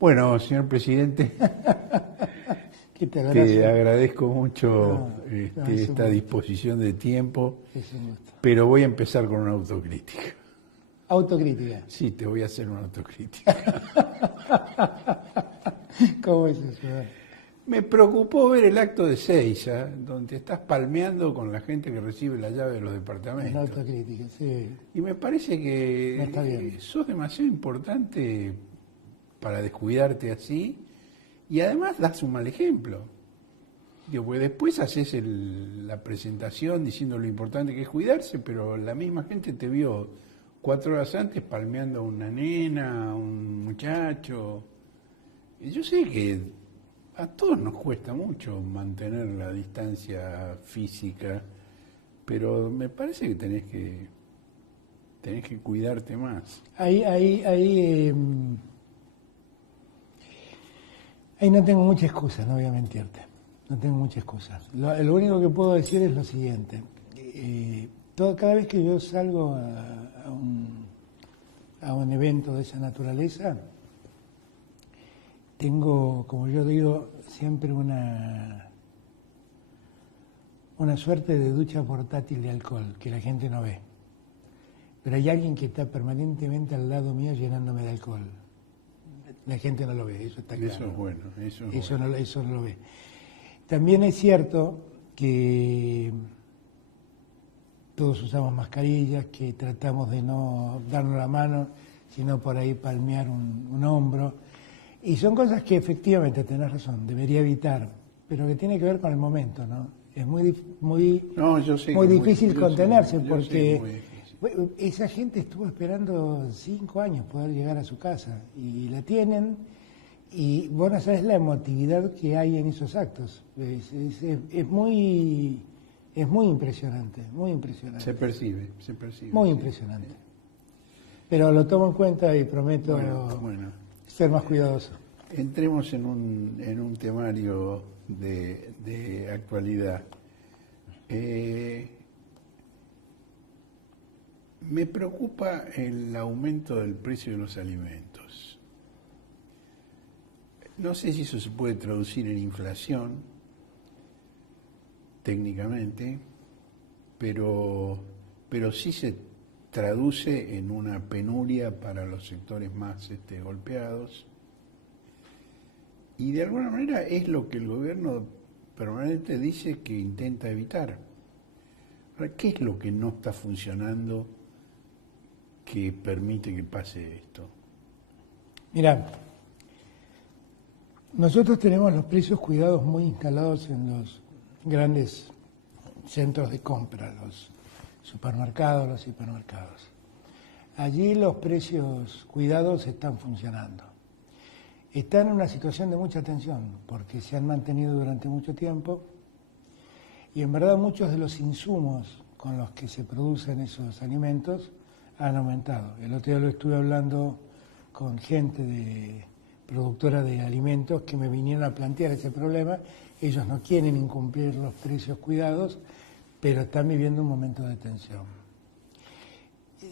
Bueno, señor presidente, ¿Qué te te agradezco mucho es esta un disposición de tiempo, Es un gusto. pero voy a empezar con una autocrítica. Autocrítica. Sí, te voy a hacer una autocrítica. ¿Cómo es eso? Me preocupó ver el acto de Seiza, donde estás palmeando con la gente que recibe la llave de los Una departamentos. autocrítica, sí. Y me parece No que está bien. sos demasiado importante para descuidarte así, y además das un mal ejemplo. Digo, porque después haces la presentación diciendo lo importante que es cuidarse, pero la misma gente te vio 4 horas antes palmeando a una nena, a un muchacho. Y yo sé que a todos nos cuesta mucho mantener la distancia física, pero me parece que tenés que cuidarte más. Ahí no tengo mucha excusa, no voy a mentirte. No tengo mucha excusa. Lo único que puedo decir es lo siguiente. Cada vez que yo salgo a un evento de esa naturaleza, tengo, como yo digo, siempre una suerte de ducha portátil de alcohol que la gente no ve. Pero hay alguien que está permanentemente al lado mío llenándome de alcohol. La gente no lo ve, eso está claro. Eso es bueno, eso es Eso bueno. eso no lo ve. También es cierto que todos usamos mascarillas, que tratamos de no darnos la mano, sino por ahí palmear un hombro. Y son cosas que efectivamente, tenés razón, debería evitar, pero que tiene que ver con el momento, ¿no? Es No, yo sé muy que difícil yo contenerse sé que es porque muy difícil. bueno, esa gente estuvo esperando 5 años poder llegar a su casa y la tienen, y vos no sabés la emotividad que hay en esos actos. Es muy impresionante, muy impresionante. Se percibe. Muy sí. impresionante. Pero lo tomo en cuenta y prometo Bueno. ser más cuidadoso. Entremos en un temario de actualidad. Me preocupa el aumento del precio de los alimentos. No sé si eso se puede traducir en inflación, técnicamente, pero sí se traduce en una penuria para los sectores más golpeados. Y de alguna manera es lo que el gobierno permanente dice que intenta evitar. Ahora, ¿qué es lo que no está funcionando que permite que pase esto? Mirá, nosotros tenemos los precios cuidados muy instalados en los grandes centros de compra, los supermercados, los hipermercados. Allí los precios cuidados están funcionando. Están en una situación de mucha tensión porque se han mantenido durante mucho tiempo y en verdad muchos de los insumos con los que se producen esos alimentos han aumentado. El otro día lo estuve hablando con gente productora de alimentos que me vinieron a plantear ese problema. Ellos no quieren incumplir los precios cuidados, pero están viviendo un momento de tensión.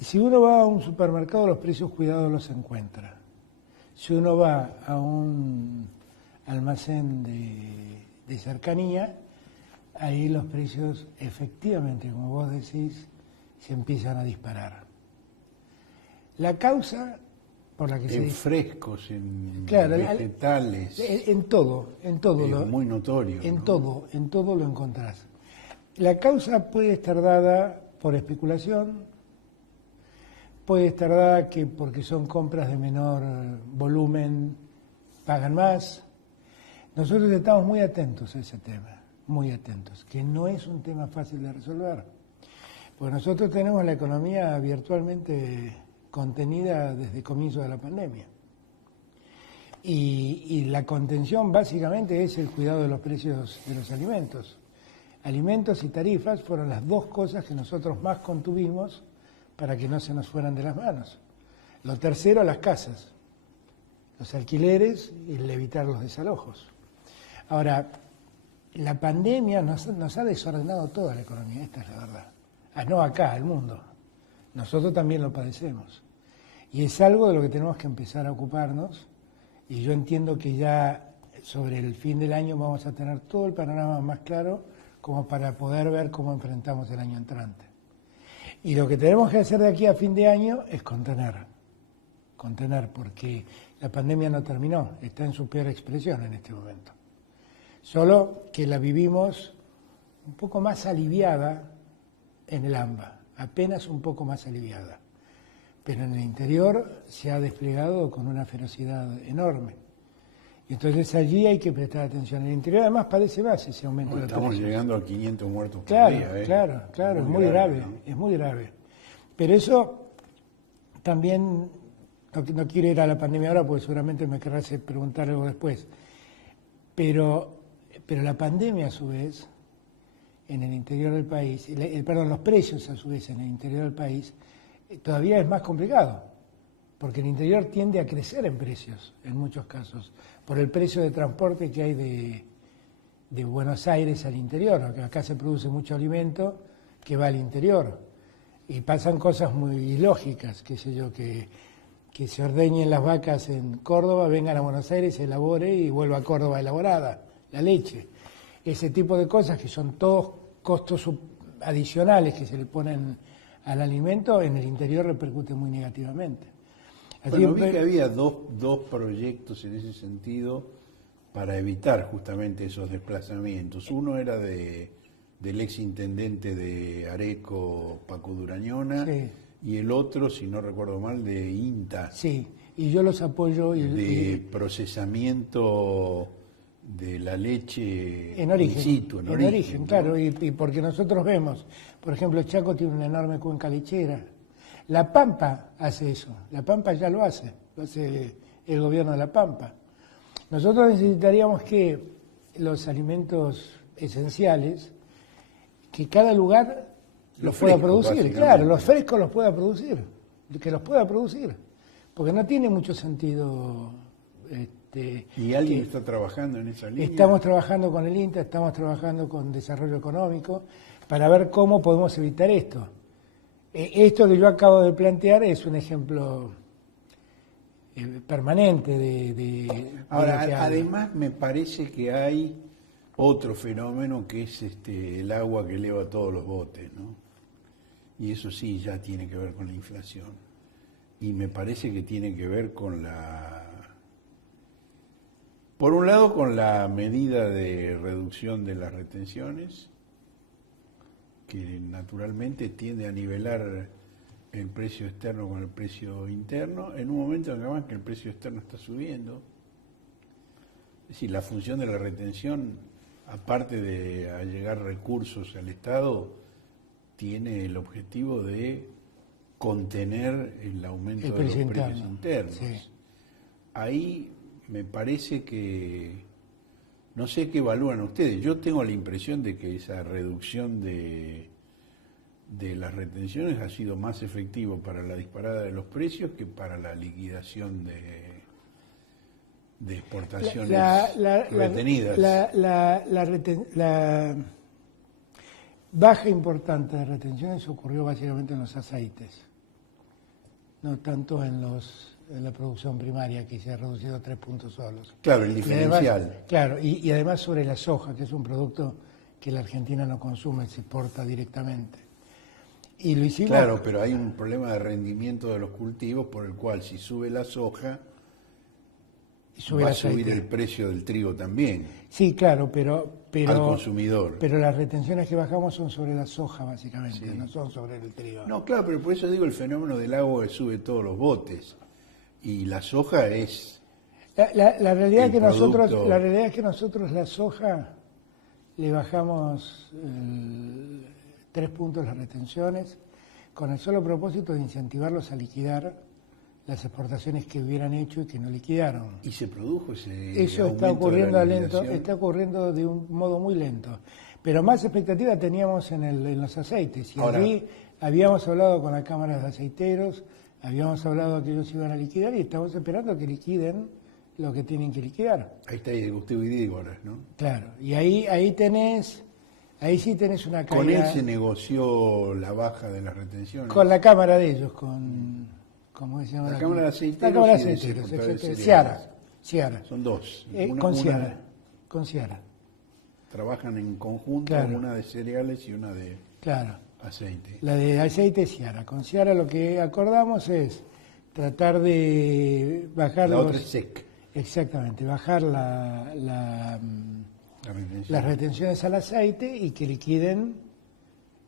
Si uno va a un supermercado, los precios cuidados los encuentra. Si uno va a un almacén de cercanía, ahí los precios efectivamente, como vos decís, se empiezan a disparar. La causa por la que en frescos, en claro, vegetales, en todo muy notorio. en ¿no? todo lo encontrás. La causa puede estar dada por especulación, puede estar dada que porque son compras de menor volumen pagan más. Nosotros estamos muy atentos a ese tema, muy atentos, que no es un tema fácil de resolver, porque nosotros tenemos la economía virtualmente contenida desde el comienzo de la pandemia. Y la contención básicamente es el cuidado de los precios de los alimentos. Alimentos y tarifas fueron las dos cosas que nosotros más contuvimos para que no se nos fueran de las manos. Lo tercero, las casas, los alquileres y el evitar los desalojos. Ahora, la pandemia nos ha desordenado toda la economía, esta es la verdad. No acá, al mundo. Nosotros también lo padecemos. Y es algo de lo que tenemos que empezar a ocuparnos y yo entiendo que ya sobre el fin del año vamos a tener todo el panorama más claro como para poder ver cómo enfrentamos el año entrante. Y lo que tenemos que hacer de aquí a fin de año es contener, porque la pandemia no terminó, está en su peor expresión en este momento. Solo que la vivimos un poco más aliviada en el AMBA, apenas un poco más aliviada. Pero en el interior se ha desplegado con una ferocidad enorme. Y entonces allí hay que prestar atención. En el interior además padece más ese aumento de Estamos precios. llegando a 500 muertos por Claro, día. claro, es muy grave, ¿no? es muy grave. Pero eso también, no quiero ir a la pandemia ahora porque seguramente me querrás preguntar algo después, pero la pandemia a su vez, en el interior del país, los precios a su vez en el interior del país, todavía es más complicado, porque el interior tiende a crecer en precios, en muchos casos, por el precio de transporte que hay de Buenos Aires al interior. Acá se produce mucho alimento que va al interior, y pasan cosas muy ilógicas, qué sé yo, que se ordeñen las vacas en Córdoba, vengan a Buenos Aires, se elabore y vuelva a Córdoba elaborada, la leche. Ese tipo de cosas que son todos costos adicionales que se le ponen al alimento, en el interior repercute muy negativamente. Bueno, vi que había dos proyectos en ese sentido para evitar justamente esos desplazamientos. Uno era del ex intendente de Areco, Paco Durañona, sí, y el otro, si no recuerdo mal, de INTA. Sí, y yo los apoyo. De procesamiento de la leche en origen, in situ, en origen, ¿no? Claro, y porque nosotros vemos, por ejemplo, Chaco tiene una enorme cuenca lechera. La Pampa hace eso, La Pampa ya lo hace el gobierno de La Pampa. Nosotros necesitaríamos que los alimentos esenciales, que cada lugar los pueda producir, claro, los frescos los pueda producir, que los pueda producir, porque no tiene mucho sentido. ¿Y alguien está trabajando en esa línea? Estamos trabajando con el INTA, estamos trabajando con Desarrollo Económico, para ver cómo podemos evitar esto. Esto que yo acabo de plantear es un ejemplo permanente de Ahora, además me parece que hay otro fenómeno que es el agua que eleva todos los botes, ¿no? Y eso sí ya tiene que ver con la inflación. Y me parece que tiene que ver con por un lado, con la medida de reducción de las retenciones, que naturalmente tiende a nivelar el precio externo con el precio interno, en un momento en que el precio externo está subiendo. Es decir, la función de la retención, aparte de allegar recursos al Estado, tiene el objetivo de contener el aumento de los precios internos. Sí. Ahí me parece que, no sé qué evalúan ustedes, yo tengo la impresión de que esa reducción de las retenciones ha sido más efectivo para la disparada de los precios que para la liquidación de exportaciones retenidas. La baja importante de retenciones ocurrió básicamente en los aceites, no tanto en la producción primaria, que se ha reducido a 3 puntos solos. Claro, el diferencial. Además, claro, y además sobre la soja, que es un producto que la Argentina no consume, se exporta directamente. Y lo hicimos. Claro, pero hay un problema de rendimiento de los cultivos por el cual si sube la soja, va a subir el precio del trigo también. Sí, claro, pero al consumidor. Pero las retenciones que bajamos son sobre la soja, básicamente, sí, no son sobre el trigo. No, claro, pero por eso digo el fenómeno del agua que sube todos los botes. Y la soja es... La realidad es que nosotros la soja le bajamos 3 puntos las retenciones con el solo propósito de incentivarlos a liquidar las exportaciones que hubieran hecho y que no liquidaron. ¿Y se produjo ese Eso está ocurriendo está ocurriendo de un modo muy lento. Pero más expectativa teníamos en los aceites. Y allí habíamos hablado con la Cámara de Aceiteros, habíamos hablado que ellos iban a liquidar y estamos esperando que liquiden lo que tienen que liquidar. Ahí está Gustavo y Dígoras, ¿no? Claro, y ahí sí tenés una caída. ¿Con él se negoció la baja de las retenciones? Con la Cámara de ellos, ¿cómo se llama? La Cámara de Aceiteros. La Cámara de Aceiteros, Seara. Ciara. Son dos. Con Ciara. Con Ciara. Trabajan en conjunto, Claro. una de cereales y una de Claro. aceite. La de aceite es Ciara. Con Ciara lo que acordamos es tratar de bajar La los... otra es SEC. Exactamente, bajar La retención. las retenciones al aceite y que liquiden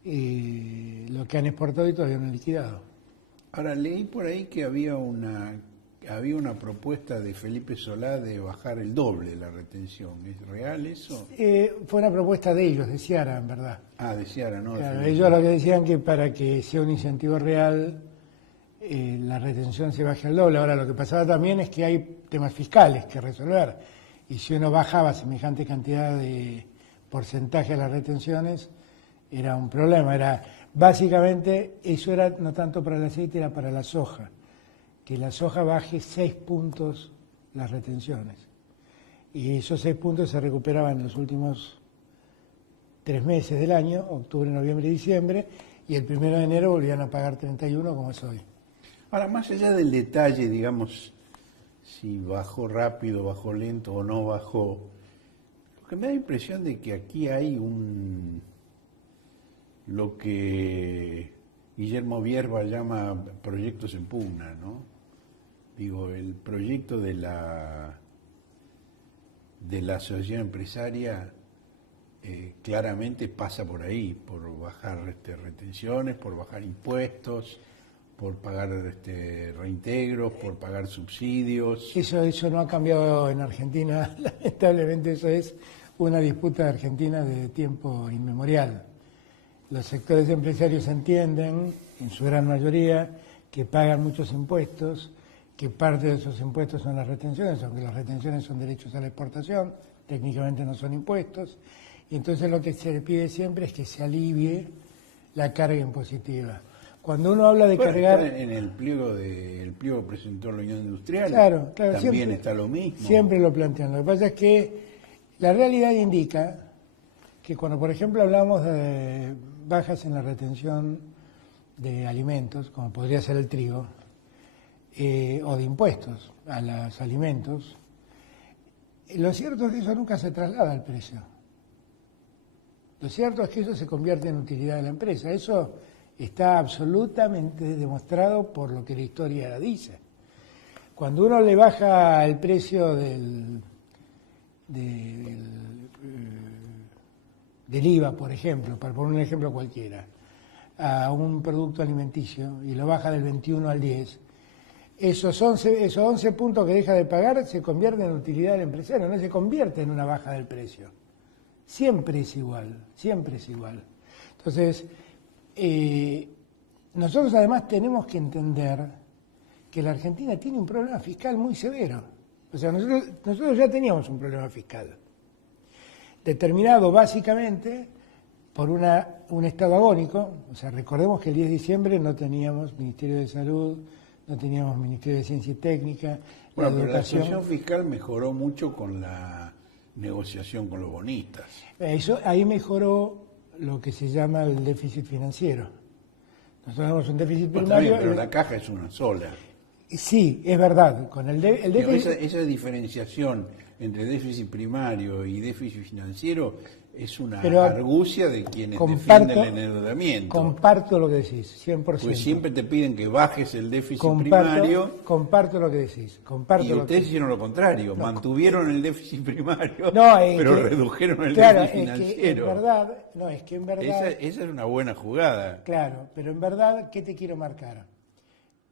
lo que han exportado y todavía no han liquidado. Ahora, leí por ahí que había una propuesta de Felipe Solá de bajar el doble la retención. ¿Es real eso? Fue una propuesta de ellos, de Ciara, en verdad. Ah, de Ciara, ¿no? De Claro, Felipe ellos Solá. lo que decían que para que sea un incentivo real, la retención se baje al doble. Ahora, lo que pasaba también es que hay temas fiscales que resolver. Y si uno bajaba semejante cantidad de porcentaje a las retenciones, era un problema. Básicamente, eso era no tanto para el aceite, era para la soja. Que la soja baje 6 puntos las retenciones. Y esos 6 puntos se recuperaban en los últimos 3 meses del año, octubre, noviembre y diciembre, y el 1 de enero volvían a pagar 31 como es hoy. Ahora, más allá del detalle, digamos, si bajó rápido, bajó lento o no bajó, lo que me da la impresión de que aquí hay lo que Guillermo Bierba llama proyectos en pugna, ¿no? Digo, el proyecto de la asociación empresaria claramente pasa por ahí, por bajar retenciones, por bajar impuestos, por pagar reintegros, por pagar subsidios. Eso no ha cambiado en Argentina, lamentablemente eso es una disputa de Argentina de tiempo inmemorial. Los sectores empresarios entienden, en su gran mayoría, que pagan muchos impuestos, que parte de esos impuestos son las retenciones, aunque las retenciones son derechos a la exportación, técnicamente no son impuestos, y entonces lo que se le pide siempre es que se alivie la carga impositiva. Cuando uno habla de cargar... En el pliego que presentó la Unión Industrial, Claro, también siempre, está lo mismo. Siempre lo plantean. Lo que pasa es que la realidad indica que cuando, por ejemplo, hablamos de bajas en la retención de alimentos, como podría ser el trigo, o de impuestos a los alimentos, lo cierto es que eso nunca se traslada al precio. Lo cierto es que eso se convierte en utilidad de la empresa. Eso está absolutamente demostrado por lo que la historia dice. Cuando uno le baja el precio del IVA, por ejemplo, para poner un ejemplo cualquiera, a un producto alimenticio y lo baja del 21 al 10, esos 11 puntos que deja de pagar se convierten en utilidad del empresario, no se convierte en una baja del precio. Siempre es igual, siempre es igual. Entonces, nosotros además tenemos que entender que la Argentina tiene un problema fiscal muy severo. O sea, nosotros ya teníamos un problema fiscal, determinado básicamente por un estado agónico. O sea, recordemos que el 10 de diciembre no teníamos Ministerio de Salud, no teníamos Ministerio de Ciencia y Técnica, Bueno, pero la educación. situación fiscal mejoró mucho con la negociación con los bonistas. Ahí mejoró lo que se llama el déficit financiero. Nosotros tenemos un déficit Bueno, está primario. bien, pero la caja es una sola. Sí, es verdad. Con el Digo, déficit. esa diferenciación entre déficit primario y déficit financiero es una Pero argucia de quienes comparto- defienden el endeudamiento. Comparto lo que decís, 100%. Pues siempre te piden que bajes el déficit comparto, primario comparto lo que decís. y ustedes hicieron lo contrario, mantuvieron el déficit primario, No, pero que- redujeron el claro, déficit es que financiero. en verdad, Esa es una buena jugada. claro, pero en verdad, ¿qué te quiero marcar?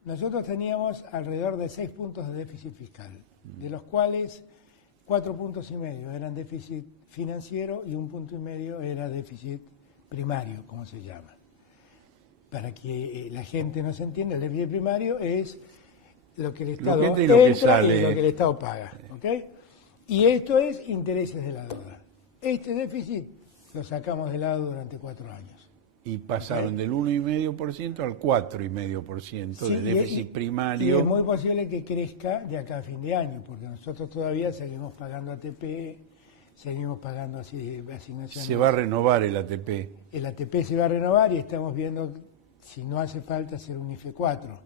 Nosotros teníamos alrededor de 6 puntos de déficit fiscal, de los cuales 4,5 puntos eran déficit financiero y 1,5 punto era déficit primario, como se llama. Para que la gente nos entienda, el déficit primario es lo que el Estado que entra y lo que entra sale. y lo que el Estado paga, ¿ok? Y esto es intereses de la deuda. Este déficit lo sacamos de lado durante 4 años. Y pasaron del 1,5% al 4,5% Sí, de déficit y primario. es muy posible que crezca de acá a fin de año, porque nosotros todavía seguimos pagando ATP, seguimos pagando asignaciones. Se va a renovar el ATP. El ATP se va a renovar y estamos viendo si no hace falta hacer un IFE 4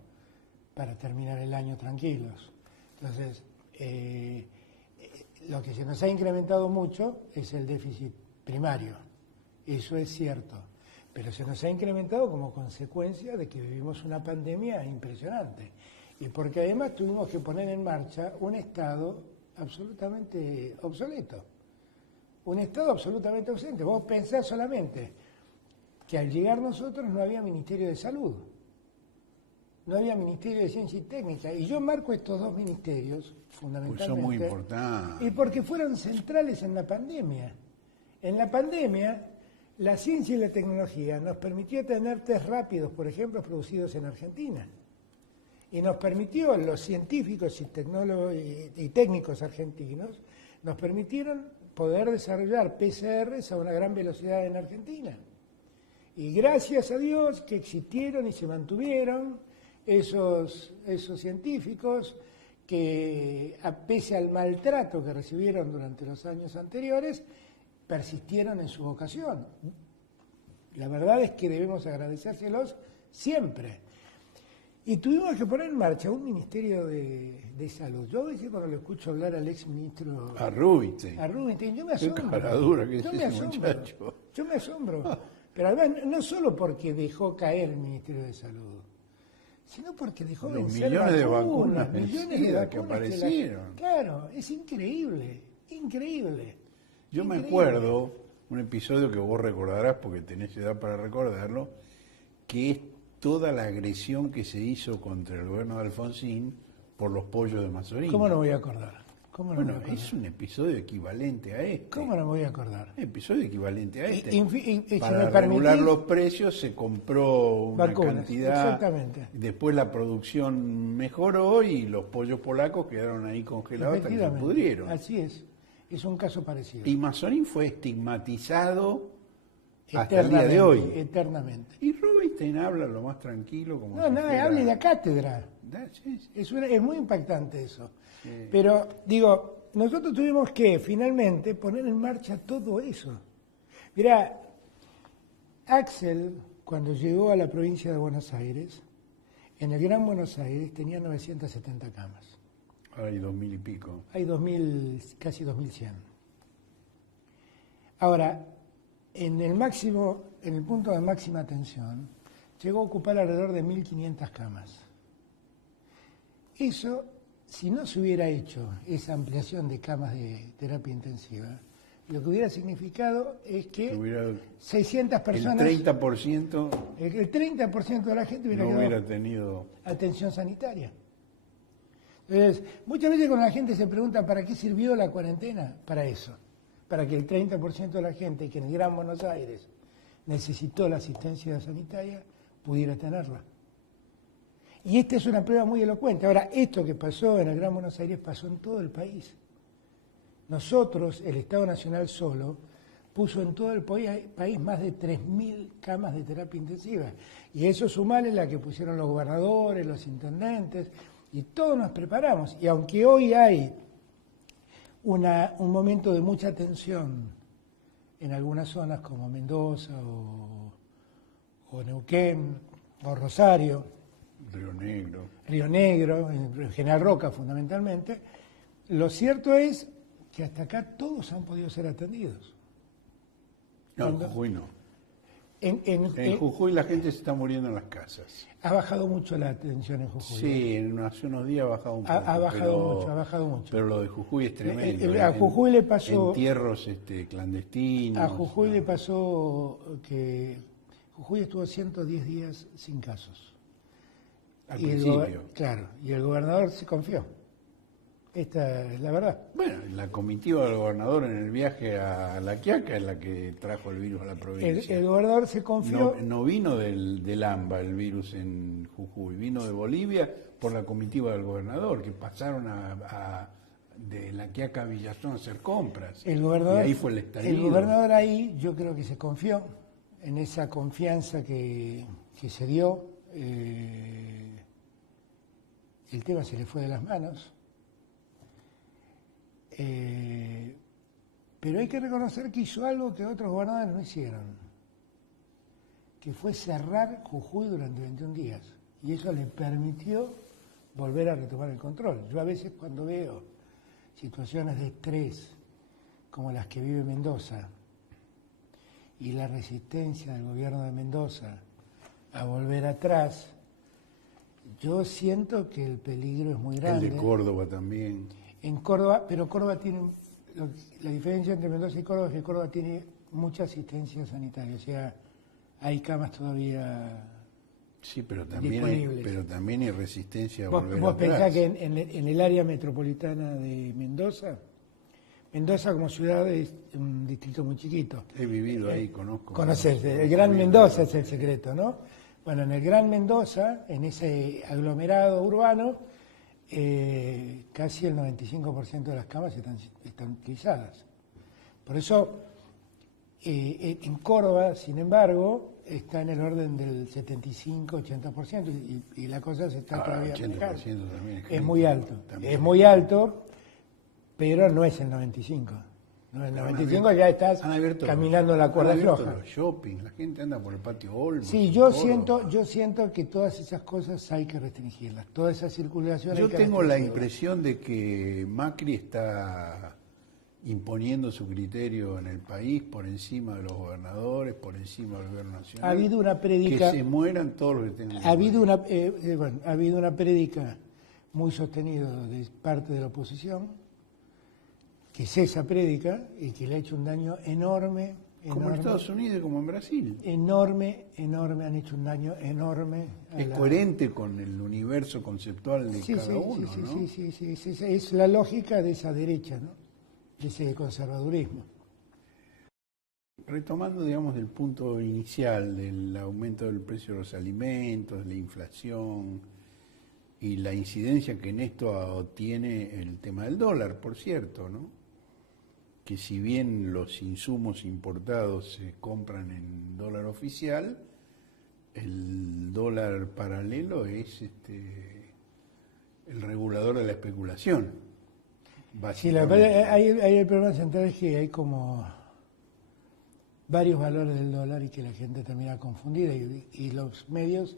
para terminar el año tranquilos. Entonces, lo que se nos ha incrementado mucho es el déficit primario, eso es cierto, pero se nos ha incrementado como consecuencia de que vivimos una pandemia impresionante y porque además tuvimos que poner en marcha un Estado absolutamente obsoleto, un Estado absolutamente ausente. Vos pensás solamente que al llegar nosotros no había Ministerio de Salud, no había Ministerio de Ciencia y Técnica, y yo marco estos dos ministerios fundamentalmente. Pues son muy importantes. Y porque fueron centrales en la pandemia. En la pandemia, la ciencia y la tecnología nos permitió tener test rápidos, por ejemplo, producidos en Argentina. Y nos permitió, los científicos y tecnólogos y técnicos argentinos, nos permitieron poder desarrollar PCRs a una gran velocidad en Argentina. Y gracias a Dios que existieron y se mantuvieron esos científicos que, pese al maltrato que recibieron durante los años anteriores, persistieron en su vocación. La verdad es que debemos agradecérselos siempre. Y tuvimos que poner en marcha un Ministerio de Salud. Yo a veces cuando lo escucho hablar al ex ministro... A Rubinstein. Yo me asombro. Qué caradura que es Yo me ese asombro. muchacho. Yo me asombro. Pero además, no solo porque dejó caer el Ministerio de Salud, sino porque dejó Los vencer millones de vacunas millones de vencidas vacunas que aparecieron. Claro, es increíble, increíble. Yo me Increíble. acuerdo un episodio que vos recordarás porque tenés edad para recordarlo, que es toda la agresión que se hizo contra el gobierno de Alfonsín por los pollos de Mazorino. ¿Cómo no voy a acordar? ¿Cómo no me Bueno, voy a acordar? es un episodio equivalente a este. ¿Cómo no me voy a acordar? Un episodio equivalente a este. Si Para me regular permitís, los precios se compró una vacunas, cantidad. exactamente. Después la producción mejoró y los pollos polacos quedaron ahí congelados hasta que se efectivamente, pudrieron. así es un caso parecido. Y Mazorín fue estigmatizado hasta el día de hoy. Eternamente. Y Rubinstein habla lo más tranquilo como No, si no, fuera- hable de cátedra. Sí, sí. Es muy impactante eso. Sí. Pero, digo, nosotros tuvimos que finalmente poner en marcha todo eso. Mirá, Axel, cuando llegó a la provincia de Buenos Aires, en el Gran Buenos Aires tenía 970 camas. Ahora hay 2000 y pico. Hay 2000, casi 2100. Ahora, en el punto de máxima tensión, llegó a ocupar alrededor de 1500 camas. Eso, si no se hubiera hecho esa ampliación de camas de terapia intensiva, lo que hubiera significado es que Hubiera, 600 personas, el 30% el 30% de la gente hubiera no quedado hubiera tenido. atención sanitaria. Entonces, muchas veces cuando la gente se pregunta ¿para qué sirvió la cuarentena? Para eso, para que el 30% de la gente que en el Gran Buenos Aires necesitó la asistencia sanitaria pudiera tenerla. Y esta es una prueba muy elocuente. Ahora, esto que pasó en el Gran Buenos Aires pasó en todo el país. Nosotros, el Estado Nacional solo, puso en todo el país más de 3.000 camas de terapia intensiva. Y eso sumale la que pusieron los gobernadores, los intendentes, y todos nos preparamos. Y aunque hoy hay un momento de mucha tensión en algunas zonas como Mendoza o Neuquén o Rosario, Río Negro. Río Negro, en General Roca fundamentalmente, lo cierto es que hasta acá todos han podido ser atendidos. No, en Cuando- Jujuy no. En En Jujuy la gente se está muriendo en las casas. ha bajado mucho la atención en Jujuy. Sí, hace unos días ha bajado un poco. Ha bajado mucho. Pero lo de Jujuy es tremendo. A Jujuy le pasó- Entierros clandestinos. A Jujuy ¿no? le pasó que Jujuy estuvo 110 días sin casos. Al Y principio. claro, y el gobernador se confió. Esta es la verdad. Bueno, la comitiva del gobernador en el viaje a La Quiaca es la que trajo el virus a la provincia. El gobernador se confió. No vino del AMBA el virus en Jujuy, vino de Bolivia por la comitiva del gobernador, que pasaron de La Quiaca a Villazón a hacer compras. El gobernador, y ahí fue el estallido. El gobernador ahí, yo creo que se confió en esa confianza que se dio. El tema se le fue de las manos. Pero hay que reconocer que hizo algo que otros gobernadores no hicieron, que fue cerrar Jujuy durante 21 días. Y eso le permitió volver a retomar el control. Yo a veces cuando veo situaciones de estrés como las que vive Mendoza y la resistencia del gobierno de Mendoza a volver atrás, yo siento que el peligro es muy grande. El de Córdoba también. En Córdoba, pero Córdoba tiene, la diferencia entre Mendoza y Córdoba es que Córdoba tiene mucha asistencia sanitaria, o sea, hay camas todavía Sí, pero disponibles. también hay resistencia a ¿Vos volver pensás atrás. que en el área metropolitana de Mendoza, Mendoza como ciudad es un distrito muy chiquito? He vivido ahí, conozco. Conoces, el Gran Mendoza es el secreto, ¿no? Bueno, en el Gran Mendoza, en ese aglomerado urbano, casi el 95% de las camas están utilizadas. Por eso, en Córdoba, sin embargo, está en el orden del 75-80% y la cosa se está todavía 80% manejando. también Es muy alto, también. es muy alto, pero no es el 95%. No, el 95 ya estás caminando en la cuerda floja. Los shopping, la gente anda por el patio Olmos. Sí, yo siento que todas esas cosas hay que restringirlas, toda esa circulación Yo hay que tengo la restringirla. impresión de que Macri está imponiendo su criterio en el país por encima de los gobernadores, por encima del gobierno nacional. Ha habido una prédica, que se mueran todos los que tengan. ha habido una prédica muy sostenida de parte de la oposición, que es esa prédica y que le ha hecho un daño enorme. Como en Estados Unidos y como en Brasil. Enorme, han hecho un daño enorme. Es coherente con el universo conceptual de cada uno, ¿no? Sí, es la lógica de esa derecha, ¿no? De ese conservadurismo. Retomando, digamos, del punto inicial del aumento del precio de los alimentos, la inflación y la incidencia que en esto tiene el tema del dólar, por cierto, ¿no? Que si bien los insumos importados se compran en dólar oficial, el dólar paralelo es el regulador de la especulación. Sí, hay el problema central es que hay como varios valores del dólar y que la gente termina confundida y los medios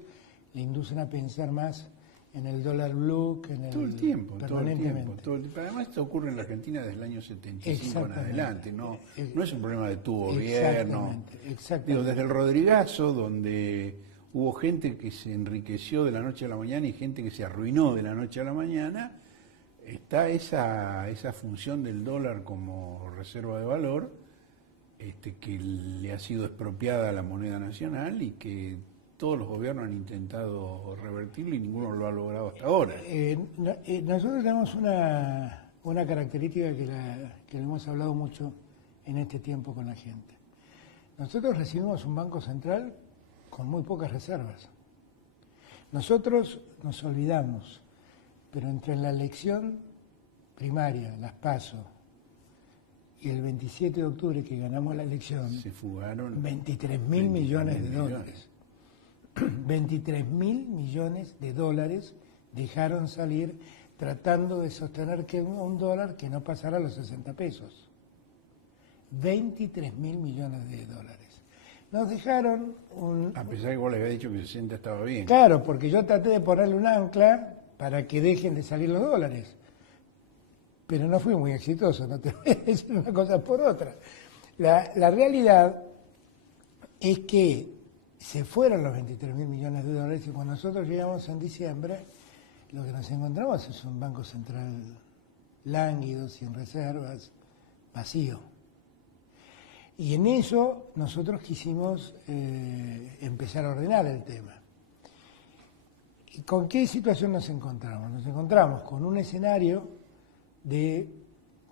le inducen a pensar más en el dólar blue que en el todo el tiempo, permanentemente. Además esto ocurre en la Argentina desde el año 75 en adelante, no es un problema de tu gobierno. Exactamente. Digo, desde el Rodrigazo, donde hubo gente que se enriqueció de la noche a la mañana y gente que se arruinó de la noche a la mañana, está esa función del dólar como reserva de valor, que le ha sido expropiada a la moneda nacional y que todos los gobiernos han intentado revertirlo y ninguno lo ha logrado hasta ahora. Nosotros tenemos una característica que hemos hablado mucho en este tiempo con la gente. Nosotros recibimos un banco central con muy pocas reservas. Nosotros nos olvidamos, pero entre la elección primaria, las PASO, y el 27 de octubre que ganamos la elección, se fugaron 23.000 millones de dólares. 23.000 millones de dólares dejaron salir tratando de sostener que un dólar que no pasara a los 60 pesos. 23.000 millones de dólares. Nos dejaron A pesar que vos le había dicho que 60 estaba bien. Claro, porque yo traté de ponerle un ancla para que dejen de salir los dólares. Pero no fui muy exitoso, no te voy a decir una cosa por otra. La realidad es que se fueron los 23.000 millones de dólares y cuando nosotros llegamos en diciembre, lo que nos encontramos es un banco central lánguido, sin reservas, vacío. Y en eso nosotros quisimos empezar a ordenar el tema. ¿Y con qué situación nos encontramos? Nos encontramos con un escenario de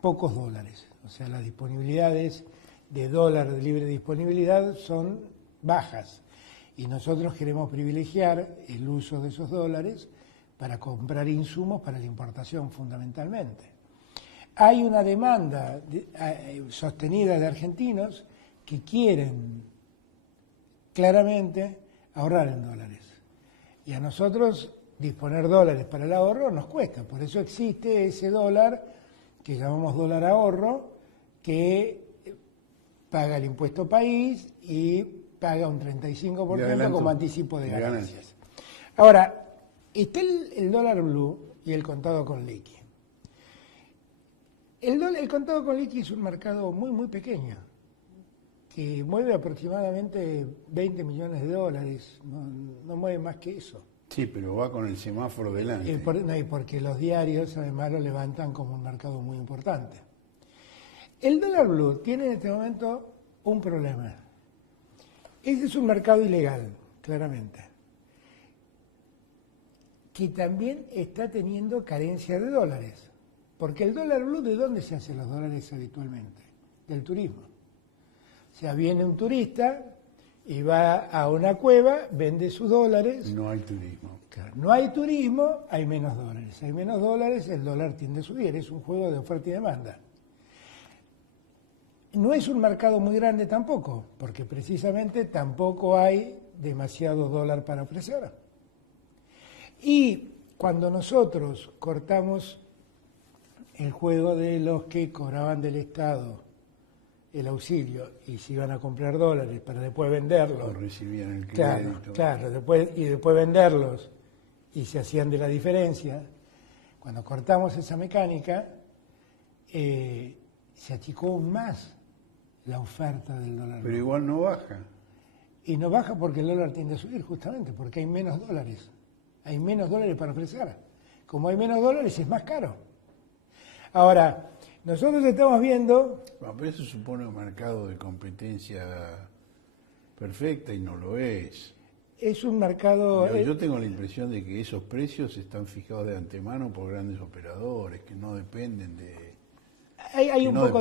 pocos dólares, o sea, las disponibilidades de dólar de libre disponibilidad son bajas y nosotros queremos privilegiar el uso de esos dólares para comprar insumos para la importación fundamentalmente. Hay una demanda sostenida de argentinos que quieren claramente ahorrar en dólares y a nosotros disponer dólares para el ahorro nos cuesta, por eso existe ese dólar que llamamos dólar ahorro, que paga el impuesto país y paga un 35% como anticipo de ganancias. Ahora, está el dólar blue y el contado con liqui. El contado con liqui es un mercado muy, muy pequeño, que mueve aproximadamente 20 millones de dólares, no mueve más que eso. Sí, pero va con el semáforo delante. Porque los diarios además lo levantan como un mercado muy importante. El dólar blue tiene en este momento un problema. Ese es un mercado ilegal, claramente, que también está teniendo carencia de dólares. Porque el dólar blue, ¿de dónde se hacen los dólares habitualmente? Del turismo. O sea, viene un turista y va a una cueva, vende sus dólares. No hay turismo. Claro, no hay turismo, hay menos dólares. Hay menos dólares, el dólar tiende a subir. Es un juego de oferta y demanda. No es un mercado muy grande tampoco, porque precisamente tampoco hay demasiado dólar para ofrecer. Y cuando nosotros cortamos el juego de los que cobraban del Estado el auxilio y se iban a comprar dólares para después venderlos. O recibían el Claro, crédito. claro, después venderlos y se hacían de la diferencia. Cuando cortamos esa mecánica, se achicó aún más la oferta del dólar. Pero igual no baja. Y no baja porque el dólar tiende a subir, justamente, porque hay menos dólares. Hay menos dólares para ofrecer. Como hay menos dólares, es más caro. Ahora, nosotros estamos viendo... Bueno, pero eso supone un mercado de competencia perfecta y no lo es. Es un mercado... Yo tengo la impresión de que esos precios están fijados de antemano por grandes operadores, que no dependen de... Hay un poco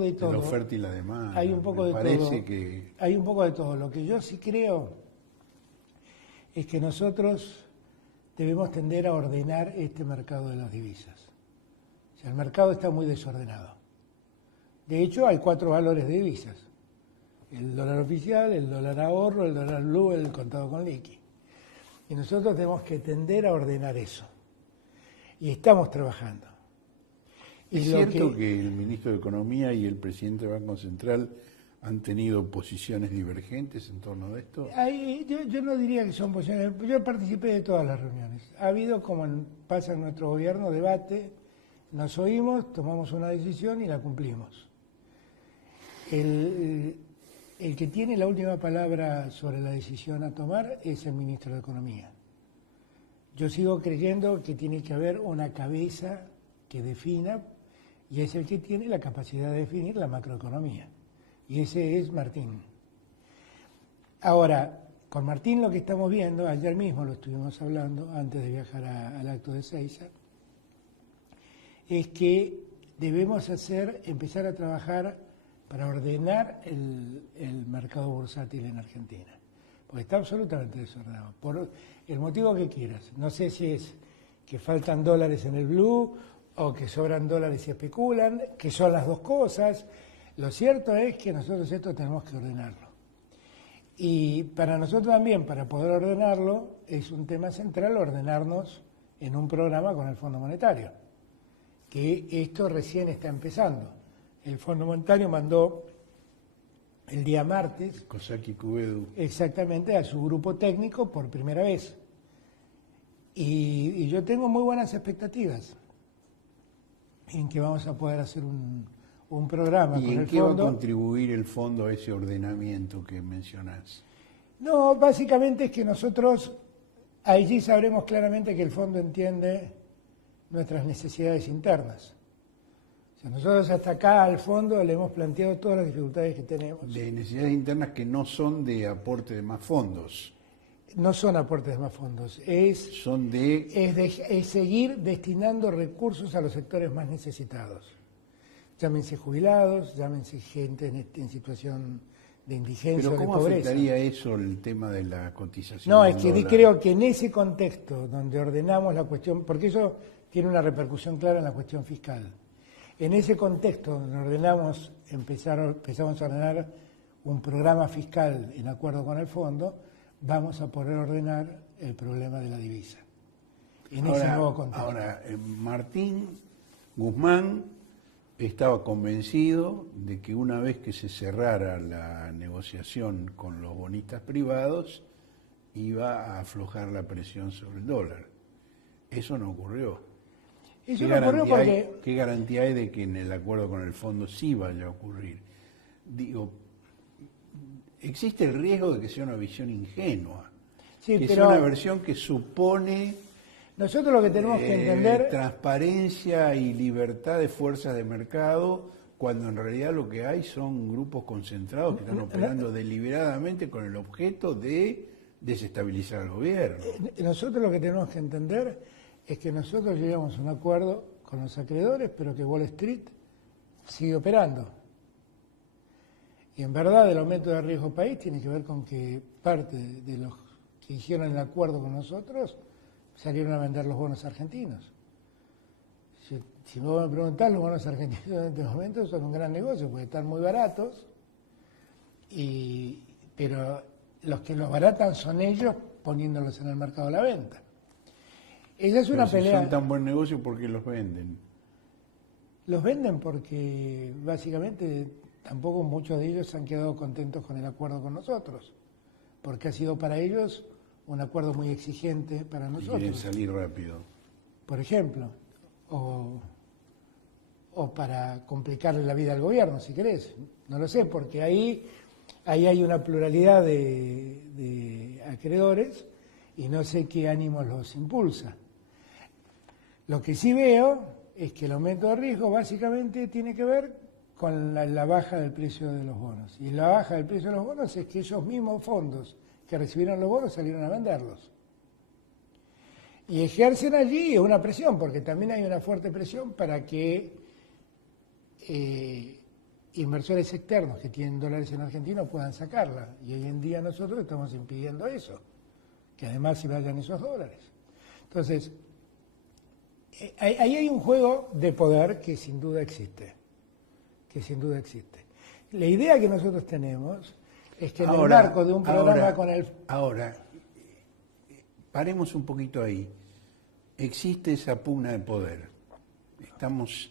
de todo. De la oferta y la demanda. Hay un poco de todo. Parece que... Hay un poco de todo. Lo que yo sí creo es que nosotros debemos tender a ordenar este mercado de las divisas. O sea, el mercado está muy desordenado. De hecho, hay 4 valores de divisas. El dólar oficial, el dólar ahorro, el dólar blue, el contado con liqui. Y nosotros tenemos que tender a ordenar eso. Y estamos trabajando. Es cierto que el ministro de Economía y el presidente del Banco Central han tenido posiciones divergentes en torno a esto. Yo no diría que son posiciones. Yo participé de todas las reuniones. Ha habido, como pasa en nuestro gobierno, debate. Nos oímos, tomamos una decisión y la cumplimos. El que tiene la última palabra sobre la decisión a tomar es el ministro de Economía. Yo sigo creyendo que tiene que haber una cabeza que defina, y es el que tiene la capacidad de definir la macroeconomía. Y ese es Martín. Ahora, con Martín lo que estamos viendo, ayer mismo lo estuvimos hablando, antes de viajar al acto de Seiza, es que debemos empezar a trabajar para ordenar el mercado bursátil en Argentina. Porque está absolutamente desordenado. Por el motivo que quieras. No sé si es que faltan dólares en el blue o que sobran dólares y especulan, que son las dos cosas. Lo cierto es que nosotros esto tenemos que ordenarlo. Y para nosotros también, para poder ordenarlo, es un tema central ordenarnos en un programa con el Fondo Monetario, que esto recién está empezando. El Fondo Monetario mandó el día martes, Cosaki Cubedu, exactamente, a su grupo técnico por primera vez. Y yo tengo muy buenas expectativas en que vamos a poder hacer un programa con el fondo. ¿Y en qué va a contribuir el fondo a ese ordenamiento que mencionás? No, básicamente es que nosotros allí sabremos claramente que el fondo entiende nuestras necesidades internas. O sea, nosotros hasta acá al fondo le hemos planteado todas las dificultades que tenemos. De necesidades internas que no son de aporte de más fondos. No son aportes de más fondos, es seguir destinando recursos a los sectores más necesitados. Llámense jubilados, llámense gente en situación de indigencia o de pobreza. ¿Pero cómo afectaría eso el tema de la cotización? No, es que creo que en ese contexto donde ordenamos la cuestión, porque eso tiene una repercusión clara en la cuestión fiscal. En ese contexto donde empezamos a ordenar un programa fiscal en acuerdo con el fondo, vamos a poder ordenar el problema de la divisa. Ese nuevo contexto. Ahora, Martín Guzmán estaba convencido de que una vez que se cerrara la negociación con los bonistas privados, iba a aflojar la presión sobre el dólar. Eso no ocurrió. Eso no ocurrió porque... ¿Qué garantía hay de que en el acuerdo con el fondo sí vaya a ocurrir? Digo, existe el riesgo de que sea una visión ingenua, Sí, que pero sea una versión que supone nosotros lo que tenemos que entender... transparencia y libertad de fuerzas de mercado, cuando en realidad lo que hay son grupos concentrados que están operando deliberadamente con el objeto de desestabilizar al gobierno. Nosotros lo que tenemos que entender es que nosotros llegamos a un acuerdo con los acreedores, pero que Wall Street sigue operando. Y en verdad el aumento de riesgo país tiene que ver con que parte de los que hicieron el acuerdo con nosotros salieron a vender los bonos argentinos. Si vos me preguntás, los bonos argentinos en este momento son un gran negocio porque están muy baratos, pero los que los baratan son ellos poniéndolos en el mercado a la venta. Esa es una Pero si pelea. son tan buen negocio, ¿por qué los venden? Los venden porque básicamente tampoco muchos de ellos han quedado contentos con el acuerdo con nosotros, porque ha sido para ellos un acuerdo muy exigente para Y nosotros. quieren salir rápido. Por ejemplo, o para complicarle la vida al gobierno, si querés. No lo sé, porque ahí hay una pluralidad de acreedores y no sé qué ánimos los impulsa. Lo que sí veo es que el aumento de riesgo básicamente tiene que ver con la baja del precio de los bonos. Y la baja del precio de los bonos es que esos mismos fondos que recibieron los bonos salieron a venderlos. Y ejercen allí una presión, porque también hay una fuerte presión para que inversores externos que tienen dólares en Argentina puedan sacarla. Y hoy en día nosotros estamos impidiendo eso, que además se vayan esos dólares. Entonces, ahí hay un juego de poder que sin duda existe. La idea que nosotros tenemos es que en el marco de un programa con el... Ahora, paremos un poquito ahí. Existe esa pugna de poder. Estamos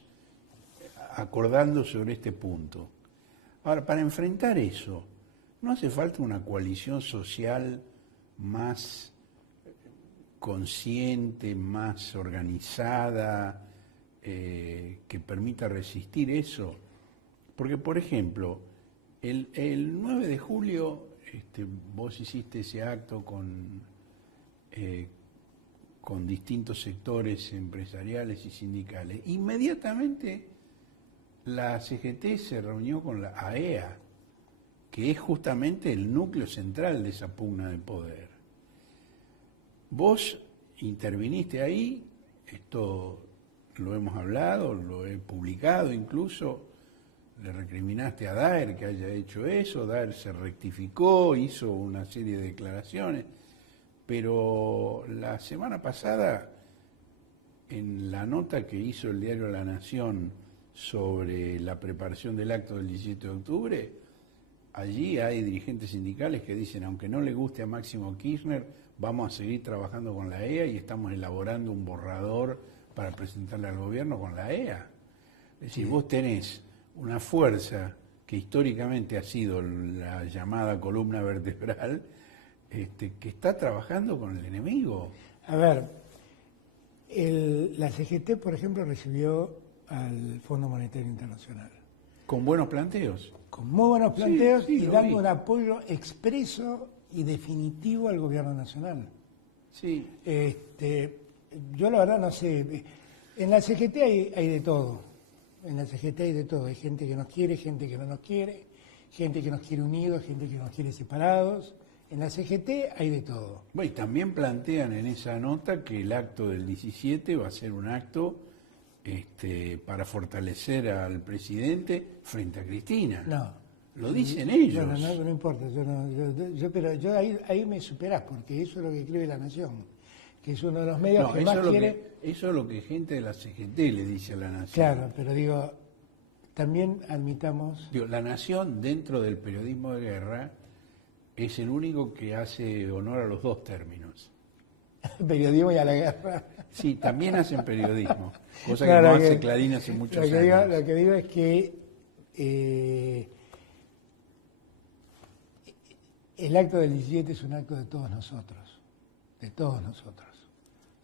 acordando sobre este punto. Ahora, para enfrentar eso, ¿no hace falta una coalición social más consciente, más organizada, que permita resistir eso? Porque, por ejemplo, el 9 de julio vos hiciste ese acto con distintos sectores empresariales y sindicales. Inmediatamente la CGT se reunió con la AEA, que es justamente el núcleo central de esa pugna de poder. Vos interviniste ahí, esto lo hemos hablado, lo he publicado incluso, le recriminaste a Daer que haya hecho eso, Daer se rectificó, hizo una serie de declaraciones, pero la semana pasada, en la nota que hizo el diario La Nación sobre la preparación del acto del 17 de octubre, allí hay dirigentes sindicales que dicen, aunque no le guste a Máximo Kirchner, vamos a seguir trabajando con la EA y estamos elaborando un borrador para presentarle al gobierno con la EA. Es decir, vos tenés una fuerza que históricamente ha sido la llamada columna vertebral, que está trabajando con el enemigo. A ver, la CGT, por ejemplo, recibió al Fondo Monetario Internacional. Con buenos planteos. Con muy buenos planteos Sí, y lo dando vi. un apoyo expreso y definitivo al gobierno nacional. Sí. Yo la verdad no sé. En la CGT hay de todo. En la CGT hay de todo. Hay gente que nos quiere, gente que no nos quiere, gente que nos quiere unidos, gente que nos quiere separados. En la CGT hay de todo. Bueno, y también plantean en esa nota que el acto del 17 va a ser un acto para fortalecer al presidente frente a Cristina. No. Lo dicen ellos. Bueno, no importa. Pero ahí me superás, porque eso es lo que escribe La Nación, que es uno de los medios que más quiere... Eso es lo que gente de la CGT le dice a La Nación. Claro, pero digo, también admitamos... La Nación, dentro del periodismo de guerra, es el único que hace honor a los dos términos. Periodismo y a la guerra. Sí, también hacen periodismo, cosa Claro, que no hace Clarín hace muchos años. Lo que digo es que el acto del 17 es un acto de todos nosotros,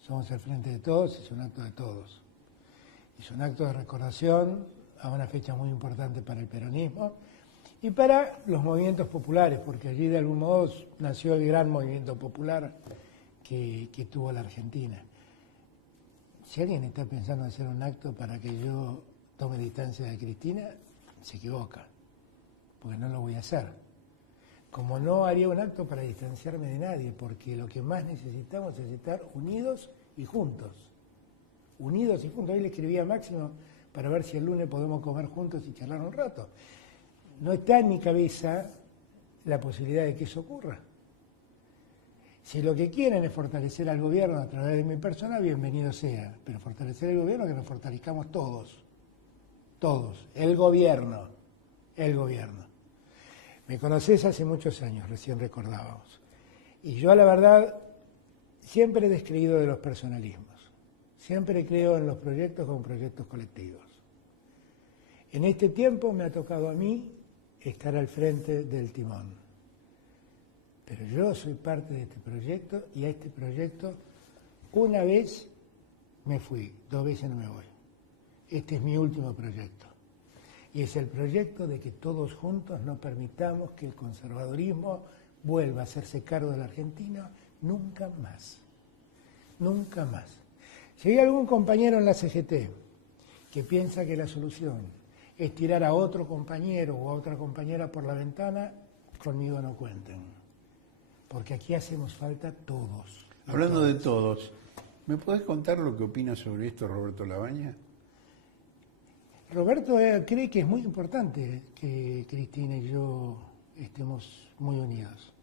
somos el frente de todos, es un acto de todos. Es un acto de recordación a una fecha muy importante para el peronismo y para los movimientos populares, porque allí de algún modo nació el gran movimiento popular que tuvo la Argentina. Si alguien está pensando en hacer un acto para que yo tome distancia de Cristina, se equivoca, porque no lo voy a hacer. Como no haría un acto para distanciarme de nadie, porque lo que más necesitamos es estar unidos y juntos. Unidos y juntos. Hoy le escribí a Máximo para ver si el lunes podemos comer juntos y charlar un rato. No está en mi cabeza la posibilidad de que eso ocurra. Si lo que quieren es fortalecer al gobierno a través de mi persona, bienvenido sea. Pero fortalecer el gobierno, que nos fortalezcamos todos. Todos. El gobierno. El gobierno. Me conocés hace muchos años, recién recordábamos. Y yo, la verdad, siempre he descreído de los personalismos. Siempre creo en los proyectos como proyectos colectivos. En este tiempo me ha tocado a mí estar al frente del timón. Pero yo soy parte de este proyecto y a este proyecto una vez me fui, 2 veces no me voy. Este es mi último proyecto. Y es el proyecto de que todos juntos no permitamos que el conservadurismo vuelva a hacerse cargo de la Argentina nunca más. Nunca más. Si hay algún compañero en la CGT que piensa que la solución es tirar a otro compañero o a otra compañera por la ventana, conmigo no cuenten. Porque aquí hacemos falta todos. Hablando de todos, ¿me podés contar lo que opina sobre esto Roberto Labaña? Roberto cree que es muy importante que Cristina y yo estemos muy unidos.